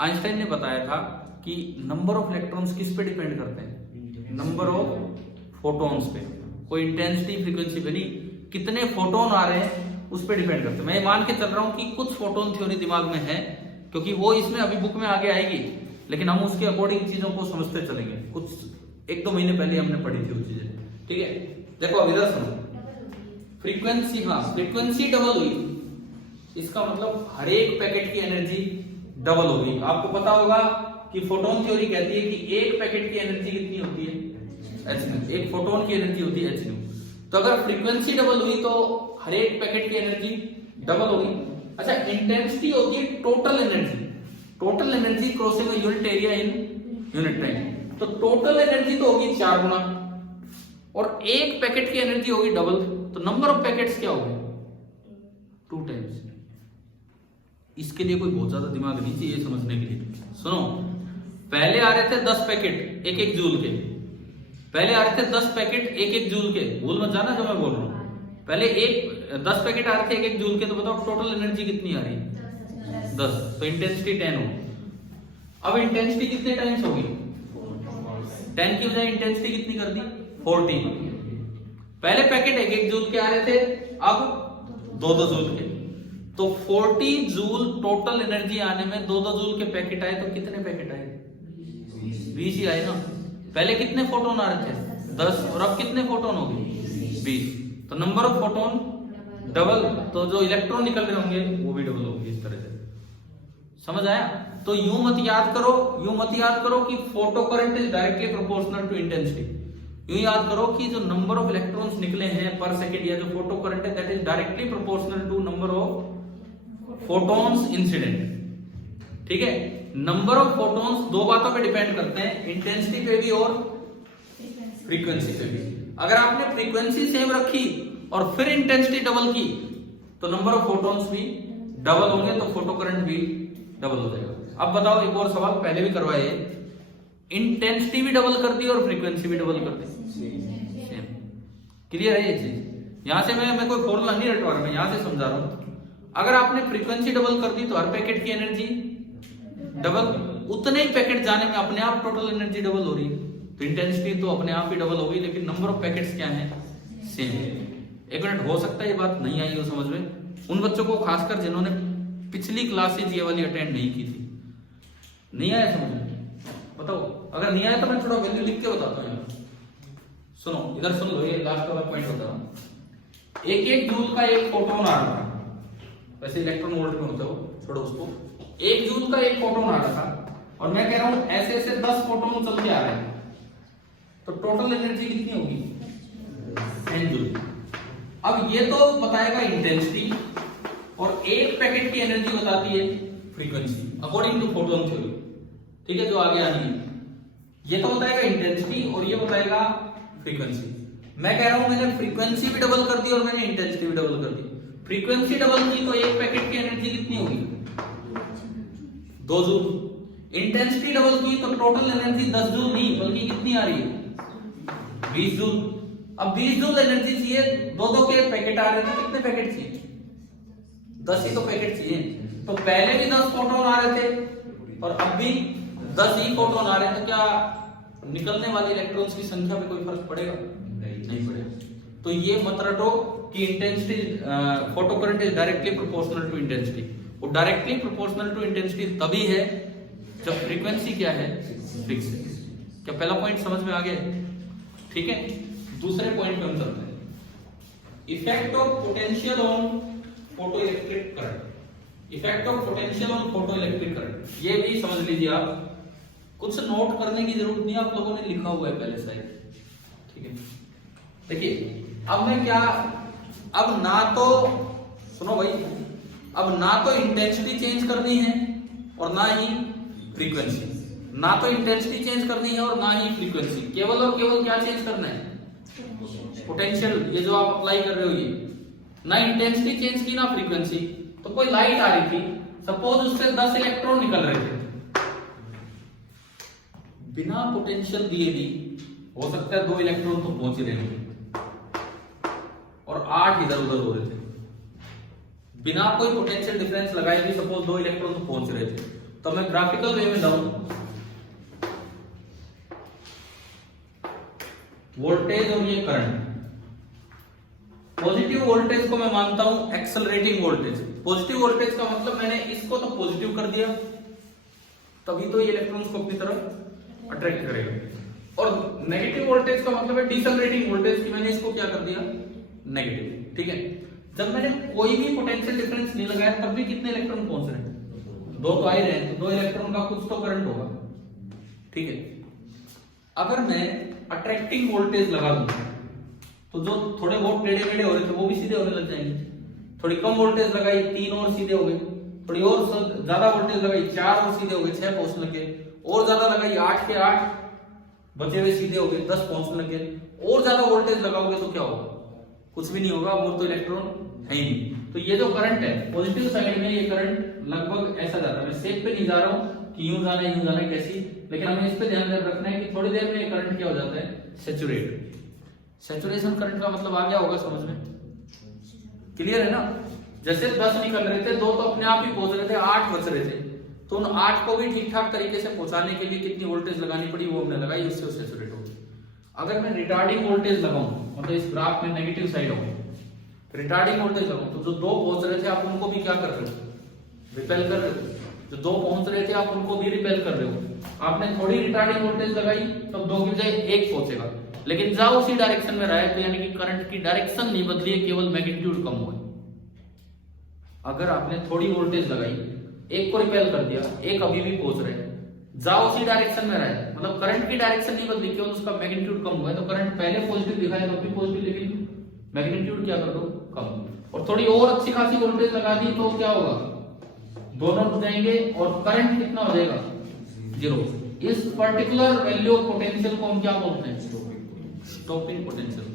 आइंस्टाइन ने बताया था कि नंबर ऑफ इलेक्ट्रॉन्स किस पे डिपेंड करते हैं, नंबर ऑफ फोटॉन्स पे, कोई इंटेंसिटी फ्रीक्वेंसी पे नहीं, कितने फोटोन आ रहे हैं उस पे डिपेंड करते हैं। मैं मान के चल रहा हूं कि कुछ फोटोन थ्योरी दिमाग में है, क्योंकि वो इसमें अभी बुक में आगे आएगी, लेकिन हम उसके अकॉर्डिंग चीजों को समझते चलेंगे। कुछ 1-2 महीने पहले हमने पढ़ी थी वो चीजें, ठीक है। देखो अब इधर सुनो, फ्रीक्वेंसी, हाँ फ्रीक्वेंसी डबल हुई, इसका मतलब हर एक पैकेट की एनर्जी डबल होगी। आपको पता होगा कि फोटोन थ्योरी कहती है कि एक पैकेट की एनर्जी कितनी होती है, h, एक फोटोन की एनर्जी होती है h। तो अगर फ्रीक्वेंसी डबल हुई तो हर एक पैकेट की एनर्जी डबल होगी। अच्छा, इंटेंसिटी होती है total energy, total energy crossing unit area in unit time. तो टोटल एनर्जी तो होगी 4 गुना, और एक पैकेट की एनर्जी होगी डबल, तो नंबर ऑफ पैकेट्स क्या होंगे 2 टाइम्स। इसके लिए कोई बहुत ज्यादा दिमाग नहीं चाहिए समझने के लिए। सुनो, पहले आ रहे थे 10 पैकेट 1-1 जूल के, पहले आ रहे थे 10 पैकेट 1-1 जूल के, भूल मत जाना जो मैं बोल रहा हूं। पहले 10 पैकेट आ रहे थे 1-1 जूल के, तो बताओ टोटल एनर्जी कितनी आ रही है 10, तो इंटेंसिटी 10 हो। अब इंटेंसिटी कितने टाइम्स होगी, 10 की बजाय इंटेंसिटी कितनी कर दी 40। पहले पैकेट 1-1 जूल के आ रहे थे, अब 2-2 जूल के, तो 40 जूल टोटल एनर्जी आने में 2-2 जूल के पैकेट आए, तो कितने पैकेट आए 20 ही आए ना। पहले कितने फोटोन आ रहे थे 10, और अब कितने फोटोन हो गए 20, तो नंबर ऑफ फोटोन डबल, तो जो इलेक्ट्रॉन निकल रहे होंगे वो भी डबल होंगे। इस तरह से समझ आया। तो यूं मत याद करो कि photo current is directly proportional to intensity. यूं याद करो कि जो नंबर ऑफ इलेक्ट्रॉन्स निकले हैं पर सेकेंड, या जो फोटो करंट है that is directly proportional to number of photons incident. ठीक है, नंबर ऑफ फोटॉन्स दो बातों पे डिपेंड करते हैं, इंटेंसिटी पे भी और फ्रीक्वेंसी पे भी। अगर आपने फ्रीक्वेंसी सेम रखी और फिर इंटेंसिटी डबल की तो नंबर ऑफ फोटॉन्स भी डबल होंगे, तो फोटो करंट भी डबल हो जाएगा। अब बताओ, एक और सवाल पहले भी करवाए, इंटेंसिटी भी डबल कर दी और फ्रीक्वेंसी भी डबल कर दी, सेम। क्लियर है ये चीज। यहां से मैं कोई फॉर्मूला नहीं रटवा रहा, मैं यहां से समझा रहा हूं। अगर आपने फ्रीक्वेंसी डबल कर दी तो हर पैकेट की एनर्जी डबल, उतने ही पैकेट जाने में अपने आप टोटल एनर्जी डबल हो रही है, तो इंटेंसिटी तो अपने आप ही डबल होगी, लेकिन नंबर ऑफ पैकेट्स क्या है सेम। एक मिनट, हो सकता है ये बात नहीं आई हो समझ में उन बच्चों को, खासकर जिन्होंने पिछली क्लासेज ये वाली अटेंड नहीं की थी। नहीं आया समझ में, बताओ। अगर नहीं आया तो मैं थोड़ा वैल्यू लिख के बताता हूँ। सुनो, इधर सुन लो, ये लास्ट वाला पॉइंट होता है। 1-1 जूल का एक फोटोन आ रहा था, वैसे इलेक्ट्रॉन वोल्ट में होता है, छोड़ो उसको। 1 जूल का एक फोटोन आ रहा था, और मैं कह रहा हूं ऐसे ऐसे 10 फोटोन चल के आ रहे हैं, तो टोटल एनर्जी कितनी होगी 10 जूल। अब ये तो बताएगा इंटेंसिटी, और एक पैकेट की एनर्जी बताती है frequency according to photon theory. ठीक है, जो आगे आनी है, ये तो बताएगा इंटेंसिटी और ये बताएगा फ्रीक्वेंसी। मैं कह रहा हूं मैंने फ्रीक्वेंसी भी डबल कर दी और मैंने इंटेंसिटी भी डबल कर दी। फ्रीक्वेंसी डबल की तो एक पैकेट की एनर्जी कितनी होगी 2 जूल। इंटेंसिटी डबल की तो टोटल एनर्जी 10 जूल नहीं बल्कि कितनी आ रही है 20 जूल। अब 20 जूल एनर्जी चाहिए, 2-2 के पैकेट आ रहे थे, कितने पैकेट चाहिए 10 ही तो पैकेट चाहिए। तो पहले भी 10 फोटोन आ रहे थे और अब भी 10 ही फोटोन आ रहे हैं, तो क्या निकलने वाले इलेक्ट्रॉन्स की संख्या पे कोई फर्क पड़ेगा नहीं पड़ेगा। तो ये मत रटो कि intensity, photo current is directly proportional to intensity. वो डायरेक्टली प्रोपोर्शनल टू इंटेंसिटी तभी है जब फ्रीक्वेंसी क्या है फिक्स है। क्या पहला पॉइंट समझ में आ गया? ठीक है, दूसरे पॉइंट पे हम चलते हैं। Effect of potential on photo electric current. Effect of potential on photo electric current, ये भी समझ लीजिए आप, कुछ नोट करने की जरूरत नहीं, आप लोगों ने लिखा हुआ है पहले शायद। ठीक है, देखिए अब मैं क्या, अब ना तो सुनो भाई, अब ना तो इंटेंसिटी चेंज करनी है और ना ही फ्रीक्वेंसी। ना तो इंटेंसिटी चेंज करनी है और ना ही फ्रीक्वेंसी, केवल और केवल क्या चेंज करना है पोटेंशियल। ये जो आप अप्लाई कर रहे हो ये ना इंटेंसिटी चेंज की ना फ्रीक्वेंसी। तो कोई लाइट आ रही थी, सपोज उससे 10 इलेक्ट्रॉन निकल रहे थे, बिना पोटेंशियल दिए भी हो सकता है 2 इलेक्ट्रॉन तो पहुंच रहे हैं और 8 इधर उधर हो रहे थे। बिना कोई पोटेंशियल डिफरेंस लगाए भी सपोज 2 इलेक्ट्रॉन तो पहुंच रहे थे। तो मैं ग्राफिकल वे में लाऊं वोल्टेज और ये करंट। पॉजिटिव वोल्टेज को मैं मानता हूं एक्सेलरेटिंग वोल्टेज। पॉजिटिव वोल्टेज का मतलब मैंने इसको तो पॉजिटिव कर दिया, तभी तो ये इलेक्ट्रॉन्स को अपनी तरफ अट्रैक्ट करेगा। और नेगेटिव वोल्टेज का मतलब है डिसलरेटिंग वोल्टेज, कि मैंने इसको क्या कर दिया नेगेटिव। ठीक है, जब मैंने कोई भी पोटेंशियल डिफरेंस नहीं लगाया तब भी कितने इलेक्ट्रॉन पहुंच रहे हैं, 2 तो आ ही रहे हैं, तो 2 इलेक्ट्रॉन का कुछ तो करंट होगा। ठीक है, अगर मैं अट्रैक्टिंग वोल्टेज लगा दूं तो जो थोड़े बहुत टेढ़े मेढ़े हो रहे थे वो भी सीधे होने लग जाएंगे। थोड़ी कम वोल्टेज लगाई 3 और सीधे हो गए, थोड़ी और ज्यादा वोल्टेज लगाई 4 और सीधे हो गए, 6 पहुंचने लगे, और ज्यादा लगाई 8 के 8 बचे हुए सीधे हो गए, 10 पहुंचने लगे। और ज्यादा वोल्टेज लगाओगे तो क्या होगा, कुछ भी नहीं होगा, वो तो इलेक्ट्रॉन है ही नहीं। तो ये जो करंट है पॉजिटिव साइड में, ये करंट लगभग ऐसा जाता है। मैं सेप पे नहीं जा रहा हूं कि यूं जाना है कैसी, लेकिन हमें इस पे ध्यान रखना है कि थोड़ी देर में ये करंट क्या हो जाता है, सैचुरेट। सैचुरेशन करंट का मतलब आ गया होगा समझ में, क्लियर है ना। जैसे 10 निकल रहे थे, 2 तो अपने आप ही पहुंच रहे थे, 8 बच रहे थे, तो उन 8 को भी ठीक ठाक तरीके से पहुंचाने के लिए कितनी वोल्टेज लगानी पड़ी वो हमने लगाई, उससे सैचुरेट हो गई। अगर मैं रिटार्डिंग वोल्टेज लगाऊं, मतलब इस ग्राफ में नेगेटिव साइड हो, रिटार्डिंग वोल्टेज लगाऊं, तो जो 2 पहुंच रहे थे आप उनको भी क्या कर रहे हो, रिपेल कर रहे हो। जो 2 पहुंच रहे थे आप उनको भी रिपेल कर रहे हो। आपने थोड़ी रिटार्डिंग वोल्टेज लगाई तो 2 की बजाय 1 पहुंचेगा, लेकिन जाओ उसी डायरेक्शन में रहा है, तो यानी कि करंट की डायरेक्शन नहीं बदली है, केवल मैग्नीट्यूड कम हुआ है। अगर आपने थोड़ी वोल्टेज लगाई, 1 को रिपेल कर दिया, 1 अभी भी पहुंच रहे हैं, जाओ उसी डायरेक्शन में रहा है, मतलब करंट की डायरेक्शन नहीं बदली, केवल उसका मैग्नीट्यूड कम हुआ है। तो करंट पहले पॉजिटिव दिखाया तो अभी पॉजिटिव, लेकिन मैग्नीट्यूड क्या कर दो, कम। और थोड़ी और अच्छी खासी वोल्टेज लगा दी तो क्या होगा, दोनों रुक जाएंगे और करंट कितना हो जाएगा, 0। इस पर्टिकुलर वैल्यू ऑफ पोटेंशियल को हम क्या बोलते हैं, स्टॉपिंग पोटेंशियल।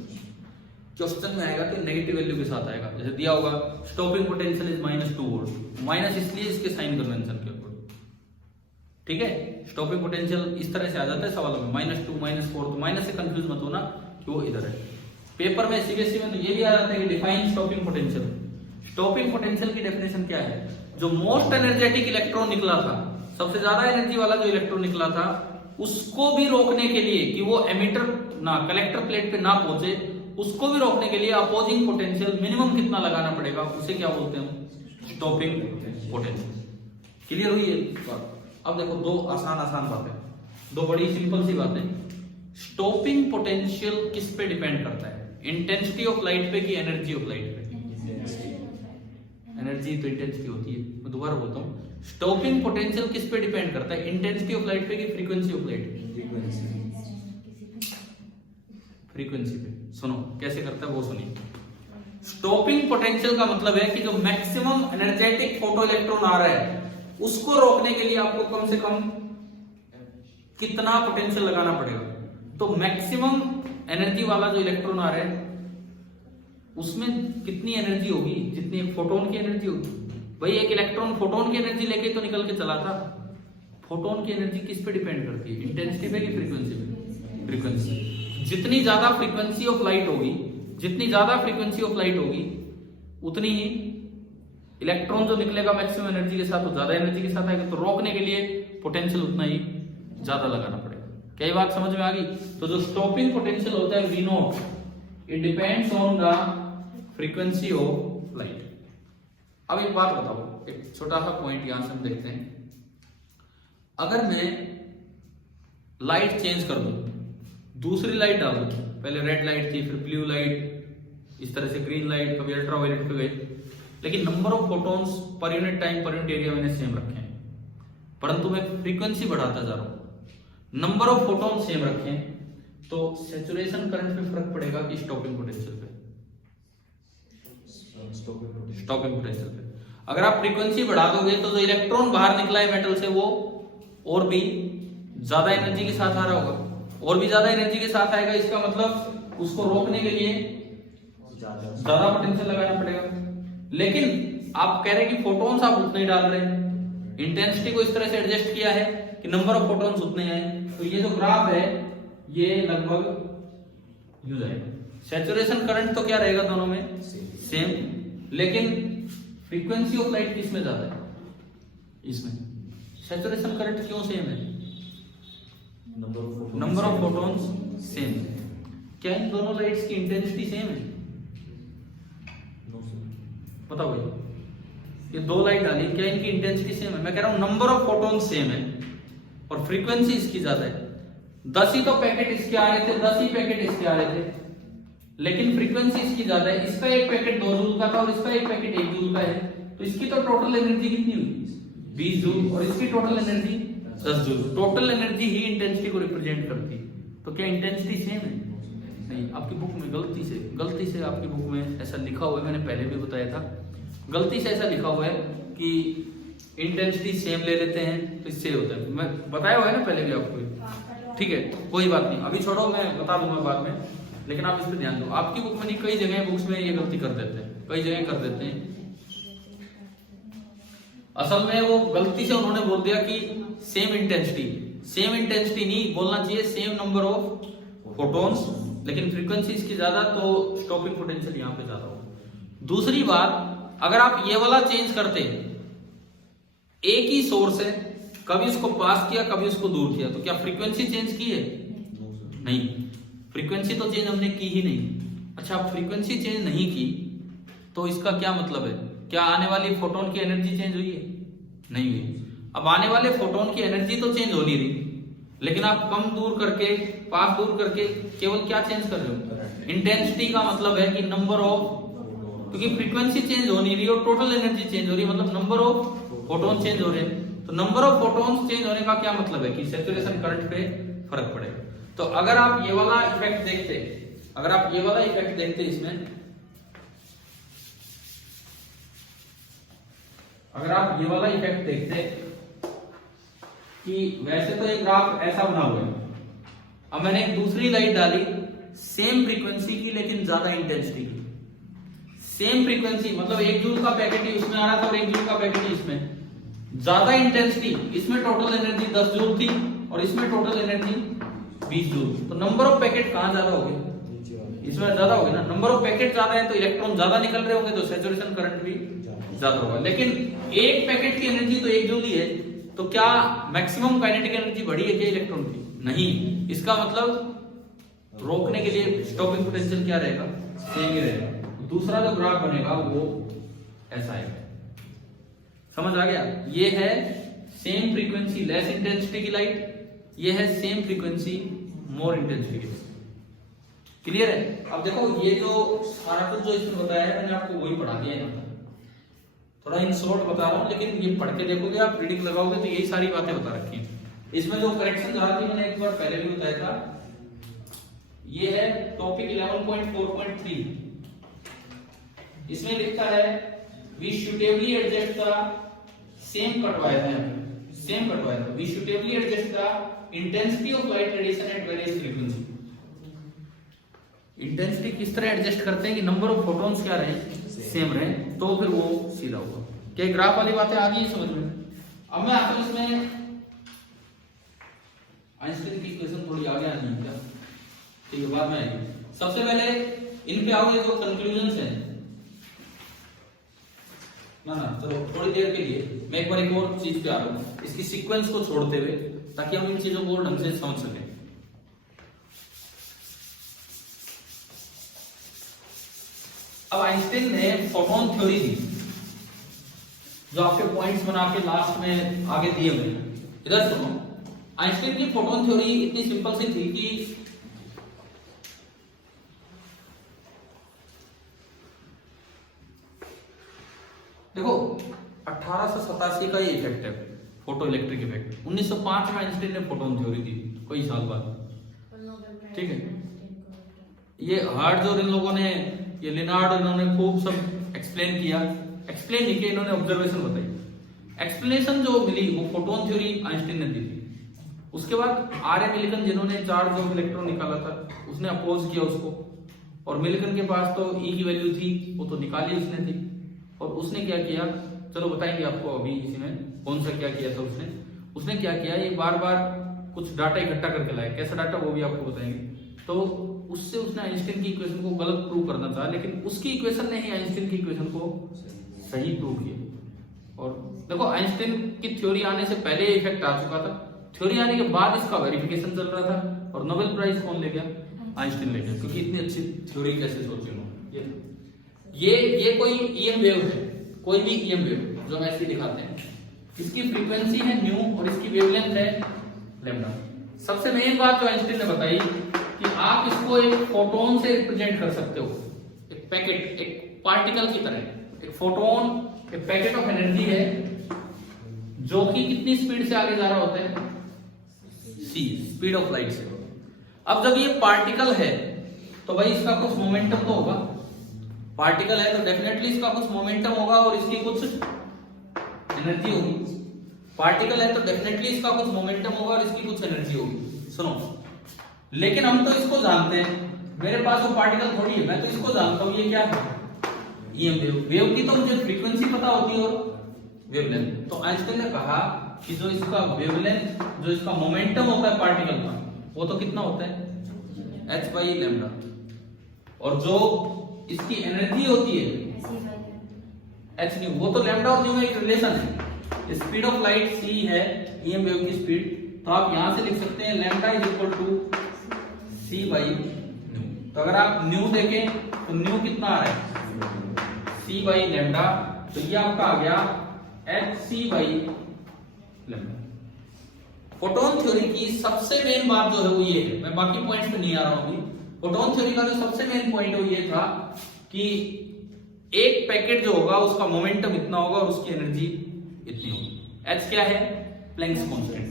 क्वेश्चन में आएगा तो नेगेटिव वैल्यू के साथ आएगा, जैसे दिया होगा stopping potential is -2 volt, minus इसलिए इसके साइन कन्वेंशन के ऊपर। ठीक है, स्टॉपिंग पोटेंशियल इस तरह से आ जाता है सवालों में, -2 -4, तो माइनस से कंफ्यूज मत होना कि वो इधर है। पेपर में सीबीएसई में तो ये भी आ जाता है कि define stopping potential. Stopping potential की डेफिनेशन क्या है, जो मोस्ट एनर्जेटिक इलेक्ट्रॉन निकला था, सबसे ज्यादा एनर्जी वाला जो इलेक्ट्रॉन निकला था, उसको भी रोकने के लिए कि वो एमिटर ना कलेक्टर प्लेट पे ना पहुंचे, उसको भी रोकने के लिए अपोजिंग पोटेंशियल मिनिमम कितना लगाना पड़ेगा, उसे क्या बोलते हैं, स्टॉपिंग पोटेंशियल। क्लियर हुई है बात। अब देखो 2 आसान बातें, 2 बड़ी सिंपल सी बातें। स्टॉपिंग पोटेंशियल किस पे डिपेंड करता है, इंटेंसिटी ऑफ लाइट पे कि एनर्जी ऑफ लाइट पे। एनर्जी तो इंटेंसिटी होती है, मैं दोबारा बोलता हूँ, स्टॉपिंग पोटेंशियल किस पे डिपेंड करता है, इंटेंसिटी ऑफ लाइट पे कि फ्रीक्वेंसी ऑफ लाइट पे। फ्रीक्वेंसी पे। सुनो कैसे करता है वो सुनिए। स्टॉपिंग पोटेंशियल का मतलब है कि जो मैक्सिमम एनर्जेटिक फोटो इलेक्ट्रॉन आ रहा है उसको रोकने के लिए आपको कम से कम कितना पोटेंशियल लगाना पड़ेगा। तो मैक्सिमम एनर्जी वाला जो इलेक्ट्रॉन आ रहा है उसमें कितनी एनर्जी होगी, जितनी एक फोटोन की एनर्जी होगी। भाई एक इलेक्ट्रॉन फोटोन की एनर्जी लेके तो निकल के चला था, फोटोन की एनर्जी किस पे डिपेंड करती है, इंटेंसिटी पे कि फ्रीक्वेंसी पे। फ्रीक्वेंसी, जितनी ज्यादा फ्रीक्वेंसी ऑफ लाइट होगी, जितनी ज्यादा फ्रीक्वेंसी ऑफ लाइट होगी उतनी ही इलेक्ट्रॉन जो निकलेगा मैक्सिमम एनर्जी के साथ, वो ज्यादा एनर्जी के साथ आएगा, तो रोकने के लिए पोटेंशियल उतना ही ज्यादा लगाना पड़ेगा। क्या ये बात समझ में आ गई। तो जो स्टॉपिंग पोटेंशियल होता है V not, it depends on the frequency of light. अब एक बात बताओ, एक छोटा सा पॉइंट यहां से हम देखते हैं। अगर मैं लाइट चेंज कर दूं, दूसरी लाइट डाल दूं, पहले रेड लाइट थी, फिर ब्लू लाइट, इस तरह से ग्रीन लाइट, कभी अल्ट्रावायलेट पे गए, लेकिन number of photons per unit time per unit area मैंने सेम रखे हैं, परंतु मैं फ्रीक्वेंसी बढ़ाता जा रहा हूं, नंबर ऑफ फोटॉन सेम रखे, तो सैचुरेशन करंट पे फर्क पड़ेगा कि स्टॉपिंग पोटेंशियल पे। स्टॉपिंग पोटेंशियल पे अगर आप फ्रीक्वेंसी बढ़ा दोगे तो जो इलेक्ट्रॉन बाहर निकला है मेटल से वो और भी ज्यादा एनर्जी के साथ आ रहा होगा, और भी ज्यादा एनर्जी के साथ आएगा। इसका मतलब उसको रोकने के लिए ज्यादा पोटेंशियल लगाना पड़ेगा। लेकिन आप कह रहे हैं कि फोटॉन्स आप उतने ही डाल रहे हैं, इंटेंसिटी को इस तरह से एडजस्ट किया है कि नंबर ऑफ फोटॉन्स उतने आए, तो ये जो ग्राफ है ये लगभग यूज आएगा। सैचुरेशन करंट तो क्या रहेगा दोनों में सेम, लेकिन फ्रीक्वेंसी ऑफ लाइट किसमें ज्यादा है, इसमें। सैचुरेशन करंट क्यों सेम है? नंबर ऑफ फोटॉन्स सेम है। क्या इन दोनों लाइट्स की इंटेंसिटी सेम है? बताओ भाई, ये दो लाइट डाली, क्या इनकी इंटेंसिटी सेम है? मैं कह रहा हूं नंबर ऑफ फोटॉन्स सेम है और फ्रीक्वेंसी इसकी ज्यादा है। 10 ही तो पैकेट इसके आ रहे थे, 10 ही पैकेट इसके आ रहे थे, लेकिन फ्रीक्वेंसी इसकी ज्यादा है। इसका एक पैकेट 2 जूल का था और इसका एक पैकेट 1 जूल का है, तो इसकी तो टोटल एनर्जी कितनी हुई? 20 जूल, और इसकी total energy 10 joule. Total energy ही इंटेंसिटी को रिप्रेजेंट करती है। तो क्या इंटेंसिटी सेम है? नहीं, आपकी बुक में गलती से आपकी बुक में ऐसा लिखा हुआ है, मैंने पहले भी बताया था, गलती से ऐसा लिखा हुआ है कि इंटेंसिटी सेम ले लेते हैं तो इससे होता है। मैं बताया हुआ है ना पहले भी आपको, ठीक है, कोई बात नहीं, अभी छोड़ो, मैं बता दूंगा बाद में, लेकिन आप इस पर ध्यान दो। आपकी बुक में नहीं, कई जगह बुक्स में ये गलती कर देते हैं, कई जगह कर देते हैं। असल में वो गलती से उन्होंने बोल दिया कि सेम इंटेंसिटी नहीं बोलना चाहिए, सेम नंबर ऑफ फोटॉन्स, लेकिन फ्रीक्वेंसी इसकी ज्यादा, तो स्टॉपिंग पोटेंशियल यहाँ पे ज्यादा होगा। दूसरी बात, अगर आप ये वाला चेंज करते, एक ही सोर्स है, कभी उसको पास किया कभी उसको दूर किया, तो क्या फ्रीक्वेंसी चेंज की है? नहीं, फ्रीक्वेंसी तो चेंज हमने की ही नहीं। अच्छा, फ्रीक्वेंसी चेंज नहीं की तो इसका क्या मतलब है? क्या आने वाली फोटोन की एनर्जी चेंज हुई है? नहीं हुई। अब आने वाले फोटोन की एनर्जी तो चेंज हो नहीं रही, लेकिन आप कम दूर करके पास दूर करके केवल क्या चेंज कर रहे हो? इंटेंसिटी का मतलब है कि नंबर ऑफ, क्योंकि फ्रीक्वेंसी चेंज हो नहीं रही और टोटल एनर्जी चेंज हो रही है, मतलब नंबर ऑफ फोटोन चेंज हो रहे हैं। तो नंबर ऑफ फोटॉन्स चेंज होने का क्या मतलब है? कि सैचुरेशन करंट पे फर्क पड़ेगा। तो अगर आप ये वाला इफेक्ट देखते, इसमें अगर आप ये वाला इफेक्ट देखते कि वैसे तो एक ग्राफ ऐसा बना हुआ है, अब मैंने एक दूसरी लाइट डाली सेम फ्रीक्वेंसी की लेकिन ज्यादा इंटेंसिटी की। सेम फ्रीक्वेंसी मतलब 1 जूल का पैकेट ही उसमें आ रहा था और 1 जूल का पैकेट ही इसमें, ज्यादा इंटेंसिटी, इसमें टोटल एनर्जी 10 जूल थी और इसमें टोटल एनर्जी 20 जूल। तो नंबर ऑफ पैकेट कहां ज्यादा हो गए? इसमें ज्यादा हो गए ना। नंबर ऑफ पैकेट ज्यादा है तो इलेक्ट्रॉन ज्यादा निकल रहे होंगे, तो सैचुरेशन करंट भी ज्यादा होगा। लेकिन एक पैकेट की एनर्जी तो 1 जूल ही है, तो क्या मैक्सिमम काइनेटिक एनर्जी बढ़ी है क्या इलेक्ट्रॉन की? नहीं। इसका मतलब रोकने के लिए स्टॉपिंग पोटेंशियल क्या रहेगा? सेम ही रहेगा। दूसरा जो ग्राफ बनेगा वो ऐसा है, समझ आ गया? ये है सेम फ्रीक्वेंसी लेस इंटेंसिटी की लाइट, ये है सेम फ्रीक्वेंसी मोर इंटेंसिटी की। क्लियर है? अब देखो ये जो सारा कुछ जो इसमें बताया है मैंने आपको वही पढ़ा दिया है, थोड़ा इन शॉर्ट बता रहा हूं, लेकिन ये पढ़ के देखोगे आप, रीडिंग लगाओगे तो यही सारी बातें बता रखी हैं। इसमें जो करेक्शन आ रही है मैंने एक बार पहले भी बताया था, ये है टॉपिक 11.4.3। इसमें लिखा है we suitably adjust the same कटवाया था, we suitably adjust the intensity of light radiation at various frequency। Intensity किस तरह एडजस्ट करते हैं कि नंबर ऑफ फोटॉन्स क्या रहे? सेम रहे, तो फिर वो सीधा होगा। क्या ग्राफ वाली बातें आ गई समझ में? अब मैं आपको इसमें आइंस्टाइन की इक्वेशन थोड़ी आगे आनी है क्या, ठीक है, बाद में आएगी। सबसे पहले इन पे आओगे जो कंक्लूजन्स हैं ना, चलो थोड़ी देर के लिए मैं एक बार एक और चीज पे आ रहा हूं, इसकी सीक्वेंस को छोड़ते हुए, ताकि हम इन चीजों को ढंग से समझ सकें। अब आइंस्टाइन ने फोटोन थ्योरी दी, जो आपके पॉइंट्स बना के लास्ट में आगे दिए हुए। इधर सुनो, आइंस्टाइन की फोटोन थ्योरी इतनी सिंपल सी थी कि देखो 1887 का ये इफेक्ट है, फोटो इलेक्ट्रिक इफेक्ट। 1905 में आइंस्टाइन ने फोटोन थ्योरी दी, कोई साल बाद, ठीक है। ये हार्ड जो इन लोगों ने, ये लिनार्ड, इन्होंने खूब सब एक्सप्लेन किया, एक्सप्लेन नहीं किया, इन्होंने ऑब्जर्वेशन बताई। एक्सप्लेनेशन जो मिली वो फोटोन थ्योरी आइंस्टाइन ने दी थी। उसके बाद आर एम मिलिकन, जिन्होंने चार्ज ऑफ इलेक्ट्रॉन निकाला था, उसने अपोज किया उसको, और मिल्टन के पास तो ई की वैल्यू थी, वो तो निकाली उसने थी। और उसने क्या किया, चलो बताएंगे आपको अभी इसी में कौन सा क्या किया था उसने क्या किया, ये बार बार कुछ डाटा इकट्ठा करके लाया। कैसा डाटा वो भी आपको बताएंगे। तो उससे उसने आइंस्टीन की इक्वेशन को गलत प्रूव करना था, लेकिन उसकी इक्वेशन ने ही आइंस्टीन की इक्वेशन को सही प्रूव किया। और देखो आइंस्टीन की थ्योरी आने से पहले ये इफेक्ट आ चुका था, थ्योरी आने के बाद इसका वेरिफिकेशन चल रहा था, और नोबेल प्राइज कौन ले गया, आइंस्टीन ले गया, क्योंकि इतनी अच्छी थ्योरी कैसे सोचे लोग। ये कोई ईएम वेव है, कोई भी ईएम वेव जो हम ऐसे दिखाते हैं, इसकी फ्रीक्वेंसी है न्यू और इसकी वेवलेंथ है लैम्डा। सबसे मेन बात जो आइंस्टीन ने बताई कि आप इसको एक फोटोन से रिप्रेजेंट कर सकते हो, एक पैकेट, एक पार्टिकल की तरह। एक फोटोन एक पैकेट ऑफ एनर्जी है जो कि कितनी स्पीड से आगे जा रहा होता है, सी, स्पीड ऑफ लाइट से। अब जब ये पार्टिकल है तो भाई इसका कुछ मोमेंटम तो होगा, पार्टिकल है तो डेफिनेटली इसका कुछ मोमेंटम होगा और इसकी कुछ एनर्जी होगी। पार्टिकल है तो डेफिनेटली इसका कुछ मोमेंटम होगा और इसकी कुछ एनर्जी होगी। सुनो, लेकिन हम तो इसको जानते हैं, मेरे पास वो पार्टिकल थोड़ी है, मैं तो इसको जानता हूं ये क्या है, ईएम वेव। वेव की तो मुझे फ्रीक्वेंसी पता होती है और वेवलेंथ। तो आइंस्टाइन ने कहा कि जो इसका वेवलेंथ, जो इसका मोमेंटम होता है पार्टिकल का, वो तो कितना होता है, h बाई लैम्डा, और जो इसकी एनर्जी होती है h न्यू, वो तो लैम्डा और न्यू में एक रिलेशन है। स्पीड ऑफ लाइट c है ईएम वेव की स्पीड, तो आप यहां से लिख सकते हैं lambda is equal to c by nu. तो अगर आप न्यू देखें तो न्यू कितना आ रहा है, c बाई लैम्डा, तो ये आपका आ गया hc by lambda. Photon theory की सबसे मेन बात जो है वो ये है, मैं बाकी पॉइंट्स पे नहीं आ रहा हूं अभी। फोटोन थ्योरी का जो सबसे मेन पॉइंट है वो ये था कि एक पैकेट जो होगा उसका मोमेंटम इतना होगा और उसकी एनर्जी इतनी होगी। h क्या है, प्लैंक्स कांस्टेंट।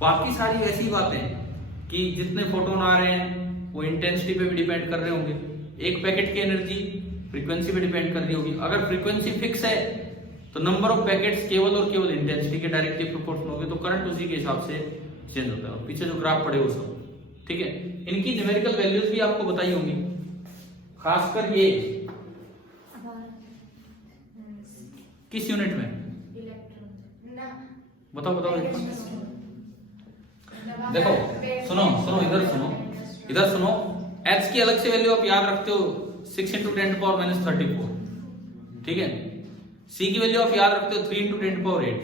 बाकी सारी वैसी बातें कि जितने फोटोन आ रहे हैं वो इंटेंसिटी पे भी डिपेंड कर रहे होंगे, एक पैकेट की एनर्जी फ्रीक्वेंसी पे डिपेंड कर रही होगी। अगर फ्रीक्वेंसी फिक्स है तो नंबर ऑफ पैकेट्स केवल और केवल इंटेंसिटी के डायरेक्टली प्रोपोर्शनल होंगे, तो करंट उसी के हिसाब से चेंज होता है। पीछे जो ग्राफ पड़े वो सब ठीक है, इनकी न्यूमेरिकल वैल्यूज भी आपको बताई होंगी, खासकर ये किस यूनिट में, बताओ बताओ। देखो सुनो इधर सुनो, h की अलग से वैल्यू आप याद रखते हो 6 × 10⁻34, ठीक है। c की वैल्यू आप याद रखते हो 3 × 10⁸।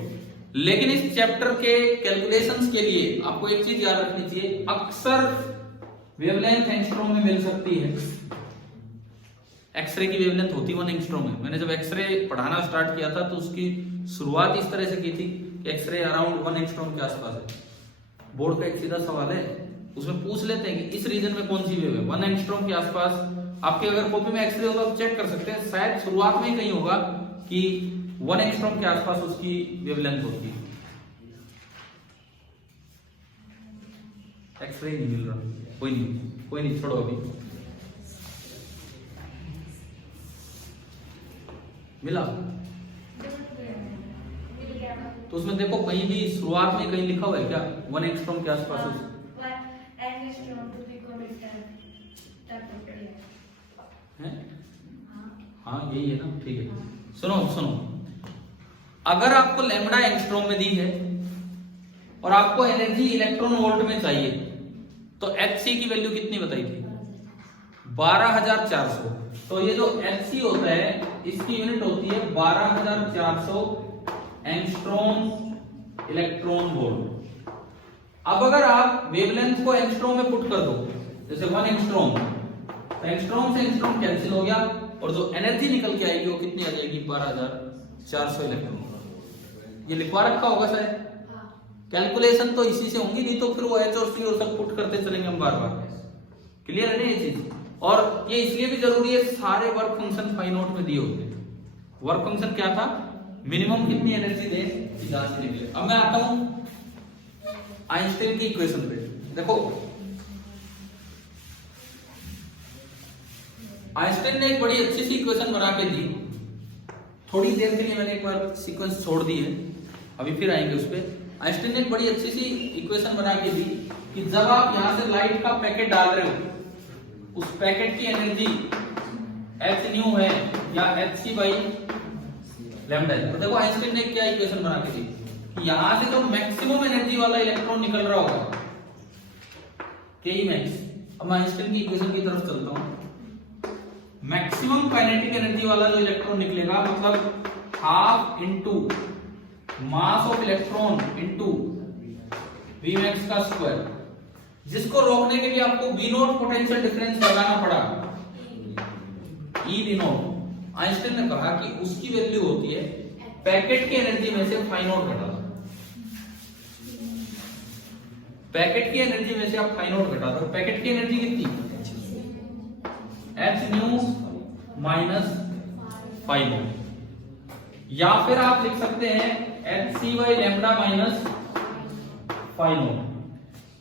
लेकिन इस चैप्टर के कैलकुलेशंस के लिए आपको एक चीज याद रखनी चाहिए, अक्सर वेवलेंथ एंगस्ट्रॉम में मिल सकती है। एक्सरे की वेवलेंथ होती 1 एंगस्ट्रॉम में। मैंने जब एक्सरे पढ़ाना स्टार्ट किया था तो उसकी शुरुआत इस तरह से की थी कि एक्सरे अराउंड 1 एंगस्ट्रॉम के आसपास है। बोर्ड का एक सीधा सवाल है, उसमें पूछ लेते हैं कि इस रीजन में कौन सी वेव है, 1 एंगस्ट्रॉम के आसपास। आपके अगर कॉपी में एक्सरे होगा तो चेक कर सकते हैं, शायद शुरुआत में ही कहीं होगा कि 1 एंगस्ट्रॉम के आसपास उसकी वेवलेंथ होती है। एक्सरे नहीं मिल रहा, कोई नहीं छोड़ो अभी। मिला तो उसमें देखो कहीं भी शुरुआत में कहीं लिखा हुआ है क्या 1 एंगस्ट्रॉम के आसपास है? हाँ यही है ना, ठीक है। सुनो, अगर आपको लैम्डा एंगस्ट्रॉम में दी है और आपको एनर्जी इलेक्ट्रॉन वोल्ट में चाहिए तो hc की वैल्यू कितनी बताई थी, 12400। तो ये जो hc होता है इसकी यूनिट होती है 12400 एंगस्ट्रॉम इलेक्ट्रॉन वोल्ट। अब अगर आप वेवलेंथ को एंगस्ट्रॉम में पुट कर दो, जैसे 1 एंगस्ट्रॉम, तो एंगस्ट्रॉम से एंगस्ट्रॉम कैंसिल हो गया और जो एनर्जी निकल के आएगी वो कितनी आ जाएगी, 12400 इलेक्ट्रॉन। ये लिखवा रखा होगा सर, कैलकुलेशन तो इसी से होंगी, नहीं तो फिर वो h और c और सब पुट करते चलेंगे हम बार बार। क्लियर है ना ये चीज? और ये इसलिए भी जरूरी है, सारे वर्क फंक्शन फाई नोट में दिए होते हैं। वर्क फंक्शन क्या था, मिनिमम कितनी एनर्जी दे जांच के लिए। अब मैं आता हूं आइंस्टाइन की इक्वेशन पे। देखो आइंस्टाइन ने एक बड़ी अच्छी सी इक्वेशन बना के दी, थोड़ी देर के लिए मैंने एक बार सीक्वेंस छोड़ दी है, अभी फिर आएंगे उस पे। आइंस्टाइन ने एक बड़ी अच्छी सी इक्वेशन बना के दी कि जब आप यहां से लाइट का पैकेट डाल रहे हो उस पैकेट की एनर्जी एच न्यू है या एच सी बाई लैम्डा है। तो देखो आइंस्टाइन ने क्या इक्वेशन बना के दी, यहां से जो मैक्सिमम एनर्जी वाला इलेक्ट्रॉन निकल रहा होगा के ई मैक्स। अब मैं आइंस्टाइन की इक्वेशन की तरफ चलता हूं। मैक्सिमम काइनेटिक एनर्जी वाला जो इलेक्ट्रॉन निकलेगा मतलब half into mass of electron into V max का स्क्वायर, जिसको रोकने के लिए आपको वी नोट पोटेंशियल डिफरेंस लगाना पड़ा, ई वी नोट। आइंस्टाइन ने कहा कि उसकी वैल्यू होती है पैकेट की एनर्जी में से फाई नोट घटा दो। पैकेट की एनर्जी में से आप फाई नोट घटा दो। पैकेट की एनर्जी कितनी, H nu minus phi naught, या फिर आप लिख सकते हैं H C by lambda minus phi naught.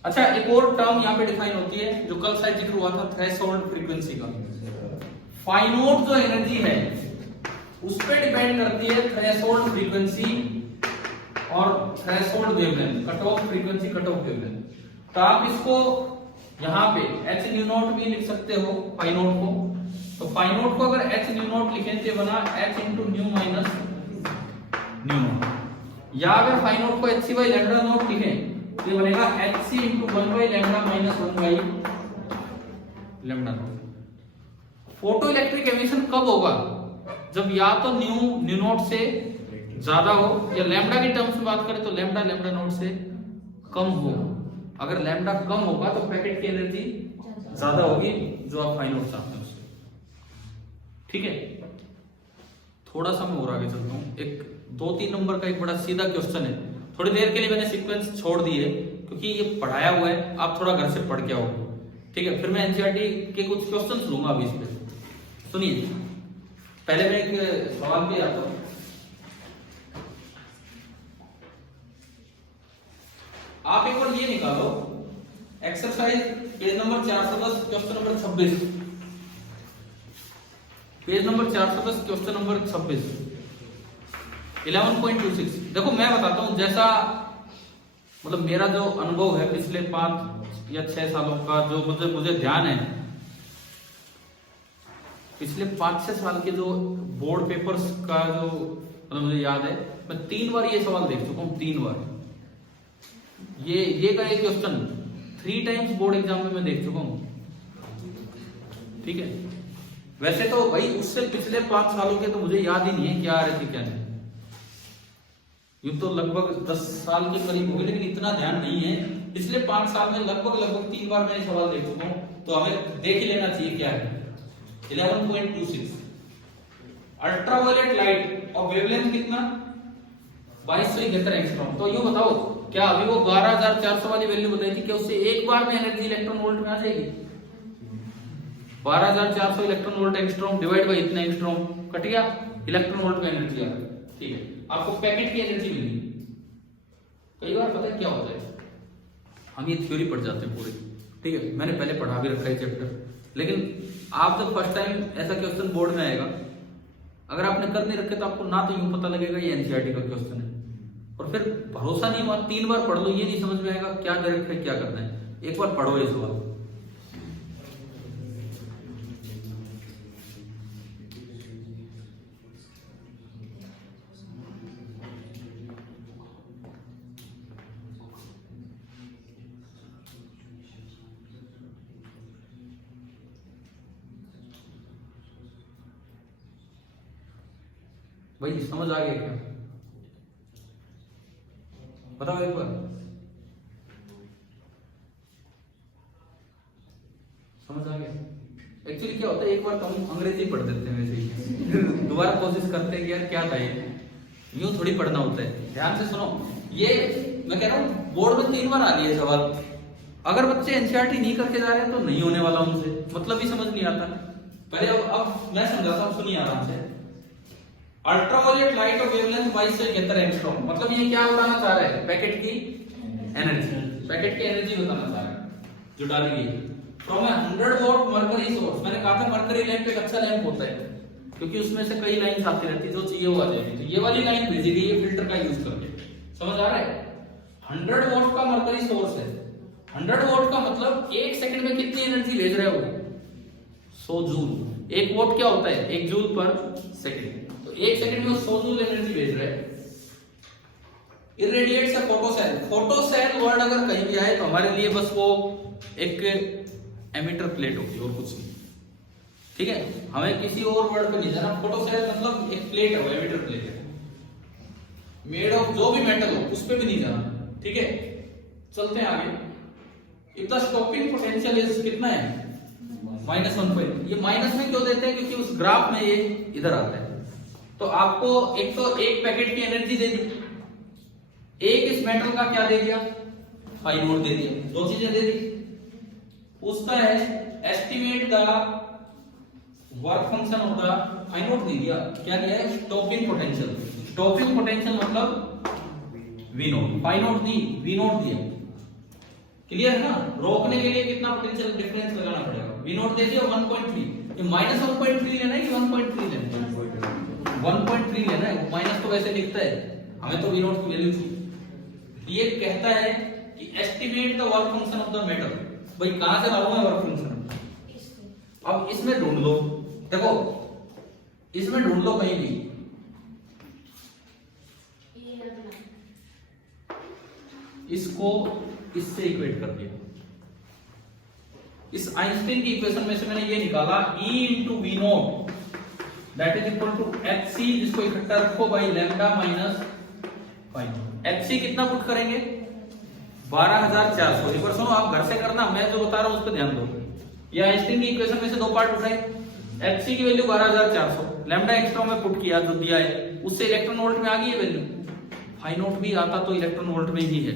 अच्छा, एक और टर्म यहाँ पे डिफाइन होती है जो कल शायद जिक्र हुआ था, थ्रेशोल्ड फ्रीक्वेंसी का। फाई नोट जो एनर्जी है उस पे डिपेंड करती है थ्रेशोल्ड फ्रीक्वेंसी और threshold wavelength, cut off frequency, cut off wavelength. तो आप इसको यहाँ पे एच न्यू नोट भी लिख सकते हो फाई नोट को। तो फाई नोट को अगर एच न्यू नोट लिखें तो बना H into nu minus nu naught, या अगर फाई नोट को H C by lambda naught लिखें तो बनेगा H C into one by lambda minus one by lambda naught. Photo electric emission कब होगा, जब या तो न्यू नोट से ज्यादा हो, या लैम्डा की टर्म्स में बात करें तो लैम्डा लैम्डा नोट से कम हो। अगर लैम्डा कम होगा तो पैकेट की एनर्जी ज्यादा होगी जो आप फाई नोट चाहते हैं उससे। ठीक है, थोड़ा सा मैं और आगे चलता हूँ। एक 2-3 नंबर का एक बड़ा सीधा क्वेश्चन है। थोड़ी देर के लिए मैंने सीक्वेंस छोड़ दिए क्योंकि ये पढ़ाया हुआ है, आप थोड़ा घर से पढ़ के आओ। ठीक है, फिर मैं एनसीईआरटी के कुछ क्वेश्चंस लूंगा अभी इस पे। सुनिए, पहले मैं एक सवाल पे आता हूं। आप एक बार ये निकालो, exercise page number 410 question number 26, page number 410 question number 26 11.26। देखो मैं बताता हूं, जैसा मतलब मेरा जो अनुभव है पिछले 5 या 6 सालों का, जो मुझे ध्यान है, पिछले 5-6 साल के जो बोर्ड पेपर्स का जो मतलब मुझे याद है, मैं 3 बार ये सवाल देख चुका हूं, 3 बार ये का एक क्वेश्चन 3 टाइम्स बोर्ड एग्जाम में मैं देख चुका हूं। ठीक है, वैसे तो भाई उससे पिछले 5 सालों के तो मुझे याद ही नहीं है क्या आ रहे थे क्या नहीं। यूं तो लगभग 10 साल के करीब हो गए, लेकिन इतना ध्यान नहीं है। पिछले 5 साल में लगभग 3 बार मैं सवाल देख चुका हूं, तो हमें देख ही लेना चाहिए क्या है। 11.26 अल्ट्रावायलेट लाइट और वेवलेंथ कितना 2271 एंगस्ट्रॉम। तो यूं बताओ, क्या अभी वो 12400 वाली वैल्यू बताई थी, क्या उससे एक बार में एनर्जी इलेक्ट्रॉन वोल्ट में आ जाएगी? 12400 electron volt angstrom divide by इतना एंगस्ट्रॉम, कट गया, इलेक्ट्रॉन वोल्ट में एनर्जी आ गई। ठीक है, आपको पैकेट की एनर्जी मिली। कई बार पता है क्या होता है, हम ये थ्योरी पढ़ जाते हैं पूरी। ठीक है, मैंने पहले पढ़ा भी रखा है चैप्टर, लेकिन आप जब फर्स्ट टाइम ऐसा क्वेश्चन बोर्ड में आएगा, अगर आपने कर नहीं रखे तो आपको ना तो यूं पता लगेगा ये एनसीईआरटी का क्वेश्चन है, और फिर भरोसा नहीं हुआ 3 बार पढ़ लो, ये नहीं समझ में आएगा क्या डायरेक्ट है क्या करना है। एक बार पढ़ो ये सवाल। भाई समझ आ गया क्या? बताओ एक बार। समझ आ गया? एक्चुअली क्या होता है, एक बार तो हम अंग्रेजी पढ़ देते हैं वैसे ही दोबारा कोशिश करते हैं कि यार क्या था ये, यूं थोड़ी पढ़ना होता है। ध्यान से सुनो, ये मैं कह रहा हूँ बोर्ड में 3 बार आ रही है सवाल। अगर बच्चे एनसीईआरटी नहीं करके जा रहे हैं तो नहीं होने वाला उनसे, मतलब ही समझ नहीं आता। पहले अब मैं समझाता हूँ, सुनिए आराम से। अल्ट्रावायलेट लाइट और वेवलेंथ 2271 एंगस्ट्रॉम, मतलब ये क्या बताना चाह रहा है? पैकेट की एनर्जी, पैकेट की एनर्जी बताना चाह रहा है जो डाली गई है। From A 100 what mercury source, मैंने कहा था मरकरी लैंप एक अच्छा लैंप होता है क्योंकि उसमें से कई लाइंस आती रहती है, जो चाहिए वो आ जाएगी। तो ये वाली लाइन भेजी गई है फिल्टर का यूज करके, समझ आ रहा है? 100 वॉट का मरकरी सोर्स है। 100 वॉट का मतलब 1 सेकंड में कितनी एनर्जी भेज रहे हो? 100 जूल। 1 वोट क्या होता है? 1 जूल पर सेकंड। तो 1 सेकंड में वो 100 जूल एनर्जी भेज रहा है। इरेडिएट्स अ फोटोसेल। फोटोसेल वर्ड अगर कहीं भी आए तो हमारे लिए बस वो एक एमिटर प्लेट होती है और कुछ नहीं, ठीक है। हमें किसी और वर्ड पे नहीं जाना। फोटोसेल मतलब एक प्लेट है, वो एमिटर प्लेट है, मेड ऑफ जो भी मेटल हो उस पे भी नहीं जाना, ठीक है। चलते हैं आगे। If the stopping potential is कितना है? -1. ये माइनस में क्यों देते हैं? क्योंकि उस ग्राफ में ये इधर आता है। तो आपको एक तो एक पैकेट की एनर्जी दे दी, एक इस मेटल का क्या दे दिया? फाई नोट दे दिया, 2 चीजें दे दी। पूछता है estimate the work function of the phi naught दे दिया, क्या दिया है? Stopping potential. स्टॉपिंग पोटेंशियल मतलब वी नोट। फाई नोट दी, वी नोट दिया, क्लियर है ना। रोकने के लिए कितना पोटेंशियल डिफरेंस लगाना पड़ेगा? वी नोट दे दिया 1.3। ये -1.3 लेना है कि 1.3 लेना है? 1.3 लेना है। माइनस तो वैसे लिखता है, हमें तो वी नोट की वैल्यू थी। ये कहता है कि estimate the work function of the metal. भाई कहां से मालूम है वर्क फंक्शन? अब इसमें ढूंढ लो, देखो इसमें ढूंढ लो कहीं भी। इसको इससे इक्वेट कर दिया। इस आइंस्टीन की इक्वेशन में से मैंने ये निकाला E into V naught that is equal to HC, जिसको इकट्ठा रखो by lambda minus phi naught. HC कितना पुट करेंगे? 12,400। एक बार सुनो, आप घर से करना, मैं जो बता रहा हूं उस पर ध्यान दो। ये आइंस्टीन की इक्वेशन में से 2 पार्ट उठाए। HC की वैल्यू 12,400, लैम्डा एक्स्ट्रॉम में पुट किया जो दिया है, उससे इलेक्ट्रॉन वोल्ट में आ गई है वैल्यू। फाई नोट भी आता तो इलेक्ट्रॉन वोल्ट में ही है।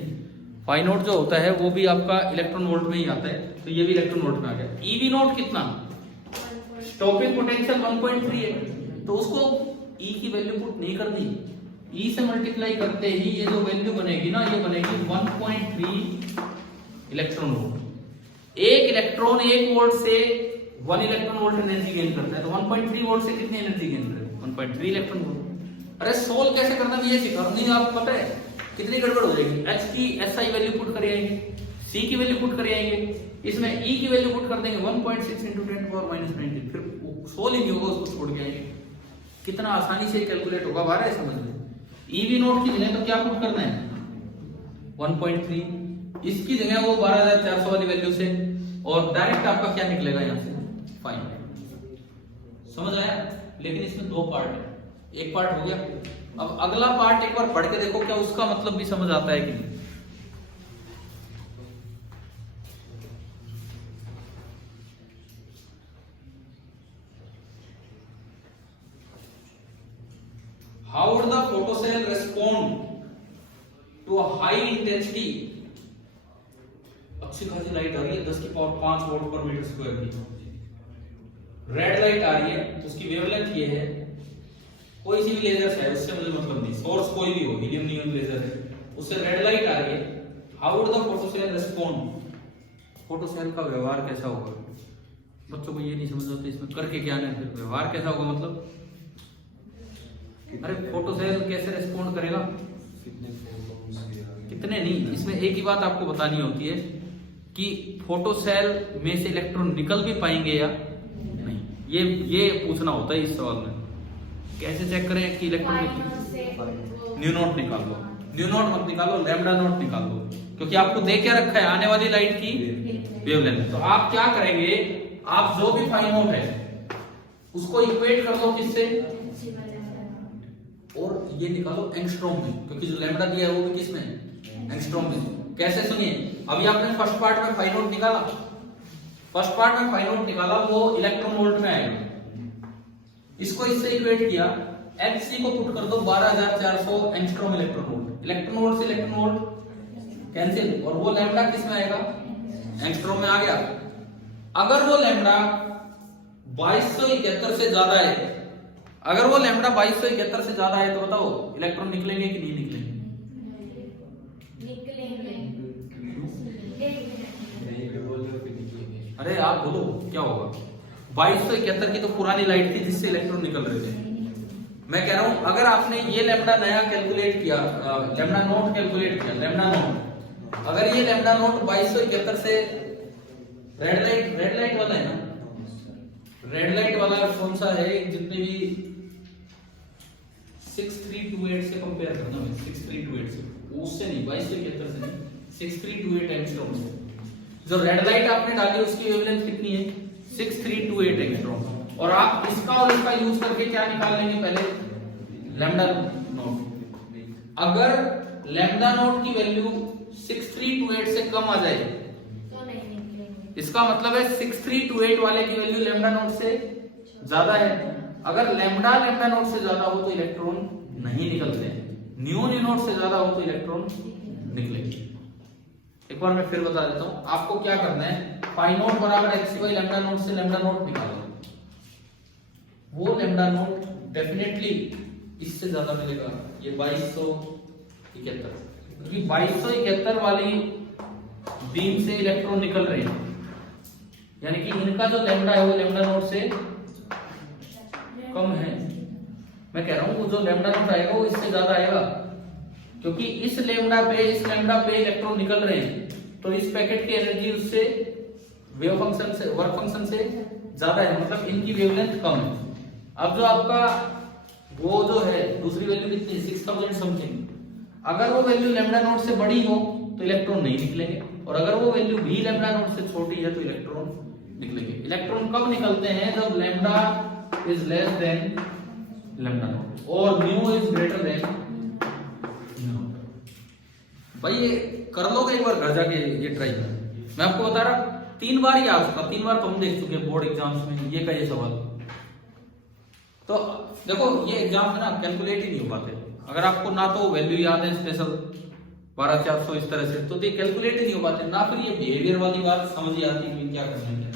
फाई नोट जो होता है वो भी आपका इलेक्ट्रॉन वोल्ट में ही आता है, तो ये भी इलेक्ट्रॉन वोल्ट में आ गया। ईवी नोट कितना? स्टॉपिंग पोटेंशियल 1.3 है, तो उसको E की वैल्यू पुट नहीं कर दी। E से मल्टीप्लाई करते ही ये जो वैल्यू बनेगी ना, ये बनेगी 1.3 इलेक्ट्रॉन वोल्ट। एक इलेक्ट्रॉन 1 वोल्ट से 1 इलेक्ट्रॉन वोल्ट एनर्जी गेन करता है, तो 1.3 वोल्ट से कितनी एनर्जी गेन करेगा? 1.3 इलेक्ट्रॉन वोल्ट। अरे सोल्व कैसे करना ये सिखा नहीं, आपको पता है कितनी गड़बड़ हो जाएगी। H की SI वैल्यू पुट कर आएंगे, C की वैल्यू पुट कर आएंगे, इसमें E की वैल्यू पुट कर देंगे 1.6 × 10⁻⁻19, फिर सोल्व ही नहीं होगा, उसको छोड़ के आएंगे। कितना आसानी से कैलकुलेट होगा, बारह है समझ में। EV नोट की जगह तो क्या पुट करना है? 1.3, इसकी जगह वो 12,400 वाली वैल्यू से, और डायरेक्ट आपका क्या निकलेगा यहाँ से? फाइन। समझ आया? लेकिन इसमें 2 पार्ट है, एक पार्ट हो गया। अब अगला पार्ट एक बार पढ़ के देखो, क्या उसका मतलब भी समझ आता है कि नहीं। How would the photocell respond to a high intensity? अच्छी खासी लाइट आ रही है 10 की पावर 5 वोल्ट पर मीटर स्क्वायर की, रेड लाइट आ रही है, उसकी वेवलेंथ ये है। कोई सी भी लेजर है उससे मुझे मतलब नहीं, सोर्स कोई भी हो, हीलियम नियॉन लेजर है, उससे रेड लाइट आ रही है। How would the photocell respond? Photocell का व्यवहार कैसा होगा? बच्चों को ये नहीं समझ आता इसमें करके क्या है, फिर व्यवहार कैसा होगा मतलब? अरे फोटोसेल कैसे रिस्पोंड करेगा? कितने नहीं, इसमें एक ही बात आपको बतानी होती है कि फोटोसेल में से इलेक्ट्रॉन निकल भी पाएंगे या नहीं, ये पूछना होता है इस सवाल में। कैसे चेक करें कि इलेक्ट्रॉन न्यू नोट निकाल लो, न्यू नोट मत निकालो, लैम्डा नोट निकाल लो, क्योंकि आपको दे क्या रखा है आने वाली लाइट की वेवलेंथ। तो आप क्या करेंगे, आप जो भी फाई नोट है उसको इक्वेट कर लो किससे, और ये निकालो एंगस्ट्रॉम में, क्योंकि जो लैम्डा दिया है वो भी किसमें है? एंगस्ट्रॉम में। कैसे सुनिए, अभी आपने फर्स्ट पार्ट में फाई नोट निकाला, फर्स्ट पार्ट में फाई नोट निकाला, वो इलेक्ट्रॉन वोल्ट में आएगा। इसको इससे इक्वेट किया, Hc को पुट कर दो 12,400 angstrom electron volt. Electron volt से इलेक्ट्रॉन वोल्ट कैंसिल, और वो लैम्डा किस में आएगा? एंगस्ट्रॉम में आ गया। अगर वो लैम्डा 2271 से ज्यादा है, अगर वो लैम्डा 2271 से ज्यादा है तो बताओ इलेक्ट्रॉन निकलेंगे कि नहीं निकलेंगे? अरे आप बोलो क्या होगा? 2271 की तो पुरानी लाइट थी जिससे इलेक्ट्रॉन निकल रहे थे। मैं कह रहा हूं अगर आपने ये लैम्डा नया कैलकुलेट किया, लैम्डा नोट कैलकुलेट किया, लैम्डा नोट, अगर ये लैम्डा नोट 2271 से रेड लाइट वाला है ना, रेड लाइट वाला कौन सा है, जितने भी 6328 से कंपेयर करना है, 6328 से, उससे नहीं, 2271 से नहीं, 6328 एंगस्ट्रॉम से। जो रेड लाइट आपने डाली उसकी वेवलेंथ कितनी है, 6328 एंगस्ट्रॉम। और आप इसका और इसका यूज करके क्या निकाल लेंगे, पहले लैम्डा नॉट। अगर लैम्डा नॉट की वैल्यू 6328 से कम आ जाए तो नहीं निकलेंगे, इसका मतलब है 6328 वाले की वैल्यू लैम्डा नॉट से ज्यादा है। अगर लैम्डा नॉट से ज्यादा हो तो इलेक्ट्रॉन नहीं निकलते, न्यू नॉट से ज्यादा हो तो इलेक्ट्रॉन निकलेंगे। एक बार मैं फिर बता देता हूं, आपको क्या करना है, पाई नॉट बराबर एक्स बाई लैम्डा नॉट से लैम्डा नॉट निकालो। वो लैम्डा नॉट डेफिनेटली इससे ज्यादा मिलेगा, ये 2271, क्योंकि 2271 वाली बीम से इलेक्ट्रॉन निकल रहे हैं, यानी कि इनका जो लैम्डा है वो लैम्डा नॉट से कम है। मैं कह रहा हूं वो जो लैम्डा नॉट आएगा वो इससे ज्यादा आएगा, क्योंकि इस लैम्डा पे इलेक्ट्रॉन निकल रहे हैं, तो इस पैकेट की एनर्जी उससे वेव फंक्शन से वर्क फंक्शन से ज्यादा है, मतलब इनकी वेवलेंथ कम है। अब जो आपका वो जो है दूसरी वैल्यू कितनी, 6000 समथिंग, अगर वो वैल्यू लैम्डा नॉट से बड़ी हो तो इलेक्ट्रॉन नहीं निकलेंगे, और अगर वो वैल्यू भी लैम्डा नॉट से छोटी है तो इलेक्ट्रॉन निकलेंगे। इलेक्ट्रॉन कब निकलते हैं, जब lambda is less than lambda naught और म्यू इज ग्रेटर देन। भाई ये कर लोगे एक बार घर जाके, ये ट्राई कर। मैं आपको बता रहा 3 बार ही आ चुका, 3 बार तो हम देख चुके हैं बोर्ड एग्जाम्स में ये का ये सवाल। तो देखो ये एग्जाम में ना कैलकुलेट ही नहीं हो पाते, अगर आपको ना तो वैल्यू याद है स्पेशल 12400 इस तरह से, तो ये कैलकुलेट ही नहीं हो पाते, ना फिर ये बिहेवियर वाली बात समझ ही आती है क्या करना है।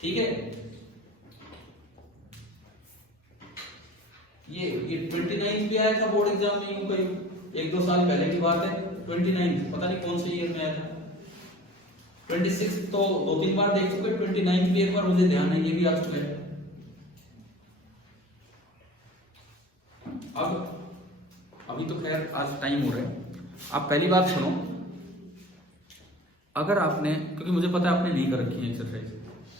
ठीक है, ये 29 भी आया था बोर्ड एग्जाम में, यूं कहीं 1-2 साल पहले की बात है। 29 पता नहीं कौन से ईयर में आया था, 26 तो 2-3 बार देख चुके, 29 भी एक बार मुझे ध्यान है ये भी आ चुका है। अब अभी तो खैर आज टाइम हो रहा है, आप पहली बात सुनो, अगर आपने, क्योंकि मुझे पता है आपने नहीं कर रखी है एक्सरसाइज,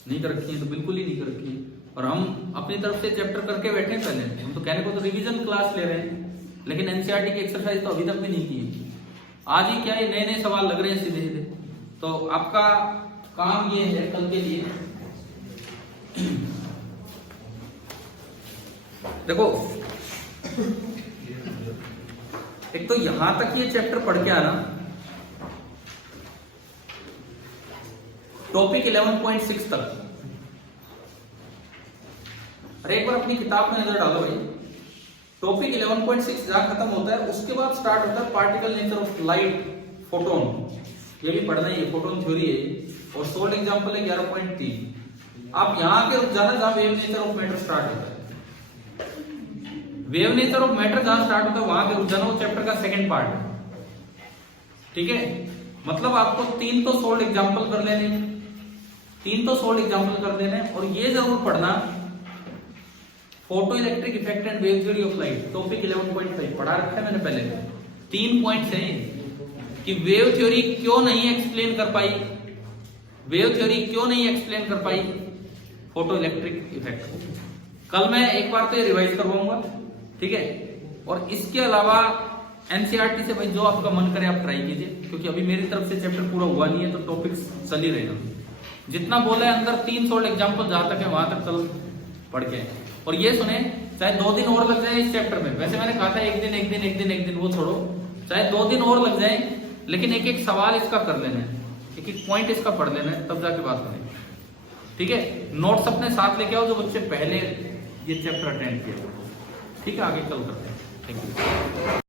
नहीं कर रखी है तो बिल्कुल ही नहीं कर रखी है, और हम अपनी तरफ से चैप्टर करके बैठे हैं। पहले हम तो कहने को तो रिवीजन क्लास ले रहे हैं, लेकिन एनसीईआरटी की एक्सरसाइज तो अभी तक भी नहीं की है। आज ही क्या ये नए नए सवाल लग रहे हैं सीधे सीधे, तो आपका काम ये है कल के लिए, देखो एक तो यहां तक ये चैप्टर पढ़ के आना, टॉपिक 11.6 तक। अरे एक बार अपनी किताब में नजर डालो भाई, टॉपिक 11.6 जहां खत्म होता है उसके बाद स्टार्ट होता है particle nature of light, photon, ये भी पढ़ना है, ये फोटोन थ्योरी है, और सोल्ड एग्जांपल है 11.3। आप यहां के रुक जाना जहां wave nature of matter start होता है, वेव नेचर ऑफ मैटर जहां स्टार्ट होता है वहां के रुक जाना, वो चैप्टर का सेकंड पार्ट है। ठीक है, मतलब आपको 3 तो सोल्ड एग्जांपल कर लेने, 3 तो सोल्ड एग्जांपल कर देने, और ये जरूर पढ़ना photo electric effect and wave theory of light, topic 11.5 पढ़ा रखा है मैंने पहले। 3 पॉइंट्स हैं कि वेव थ्योरी क्यों नहीं एक्सप्लेन कर पाई, वेव थ्योरी क्यों नहीं एक्सप्लेन कर पाई फोटो इलेक्ट्रिक इफेक्ट को। कल मैं एक बार तो ये रिवाइज करवाऊंगा, ठीक है, और इसके अलावा एनसीईआरटी से भाई जो आपका मन करे आप ट्राई कीजिए, क्योंकि अभी मेरी तरफ से चैप्टर पूरा हुआ नहीं है, तो टॉपिक्स चल ही रहेगा। जितना बोला है अंदर 3 सोल्ड एग्जांपल जहां तक है वहां तक कल पढ़ के, और ये सुने चाहे 2 दिन और लग जाए इस चैप्टर में, वैसे मैंने कहा था एक दिन वो छोड़ो, चाहे 2 दिन और लग जाए, लेकिन एक एक सवाल इसका कर लेना है, एक एक पॉइंट इसका पढ़ लेना है, तब जाके बात करेंगे। ठीक है, नोट्स अपने साथ लेके आओ जो बच्चे पहले ये चैप्टर अटेंड किया। ठीक है, आगे कल करते हैं। Thank you.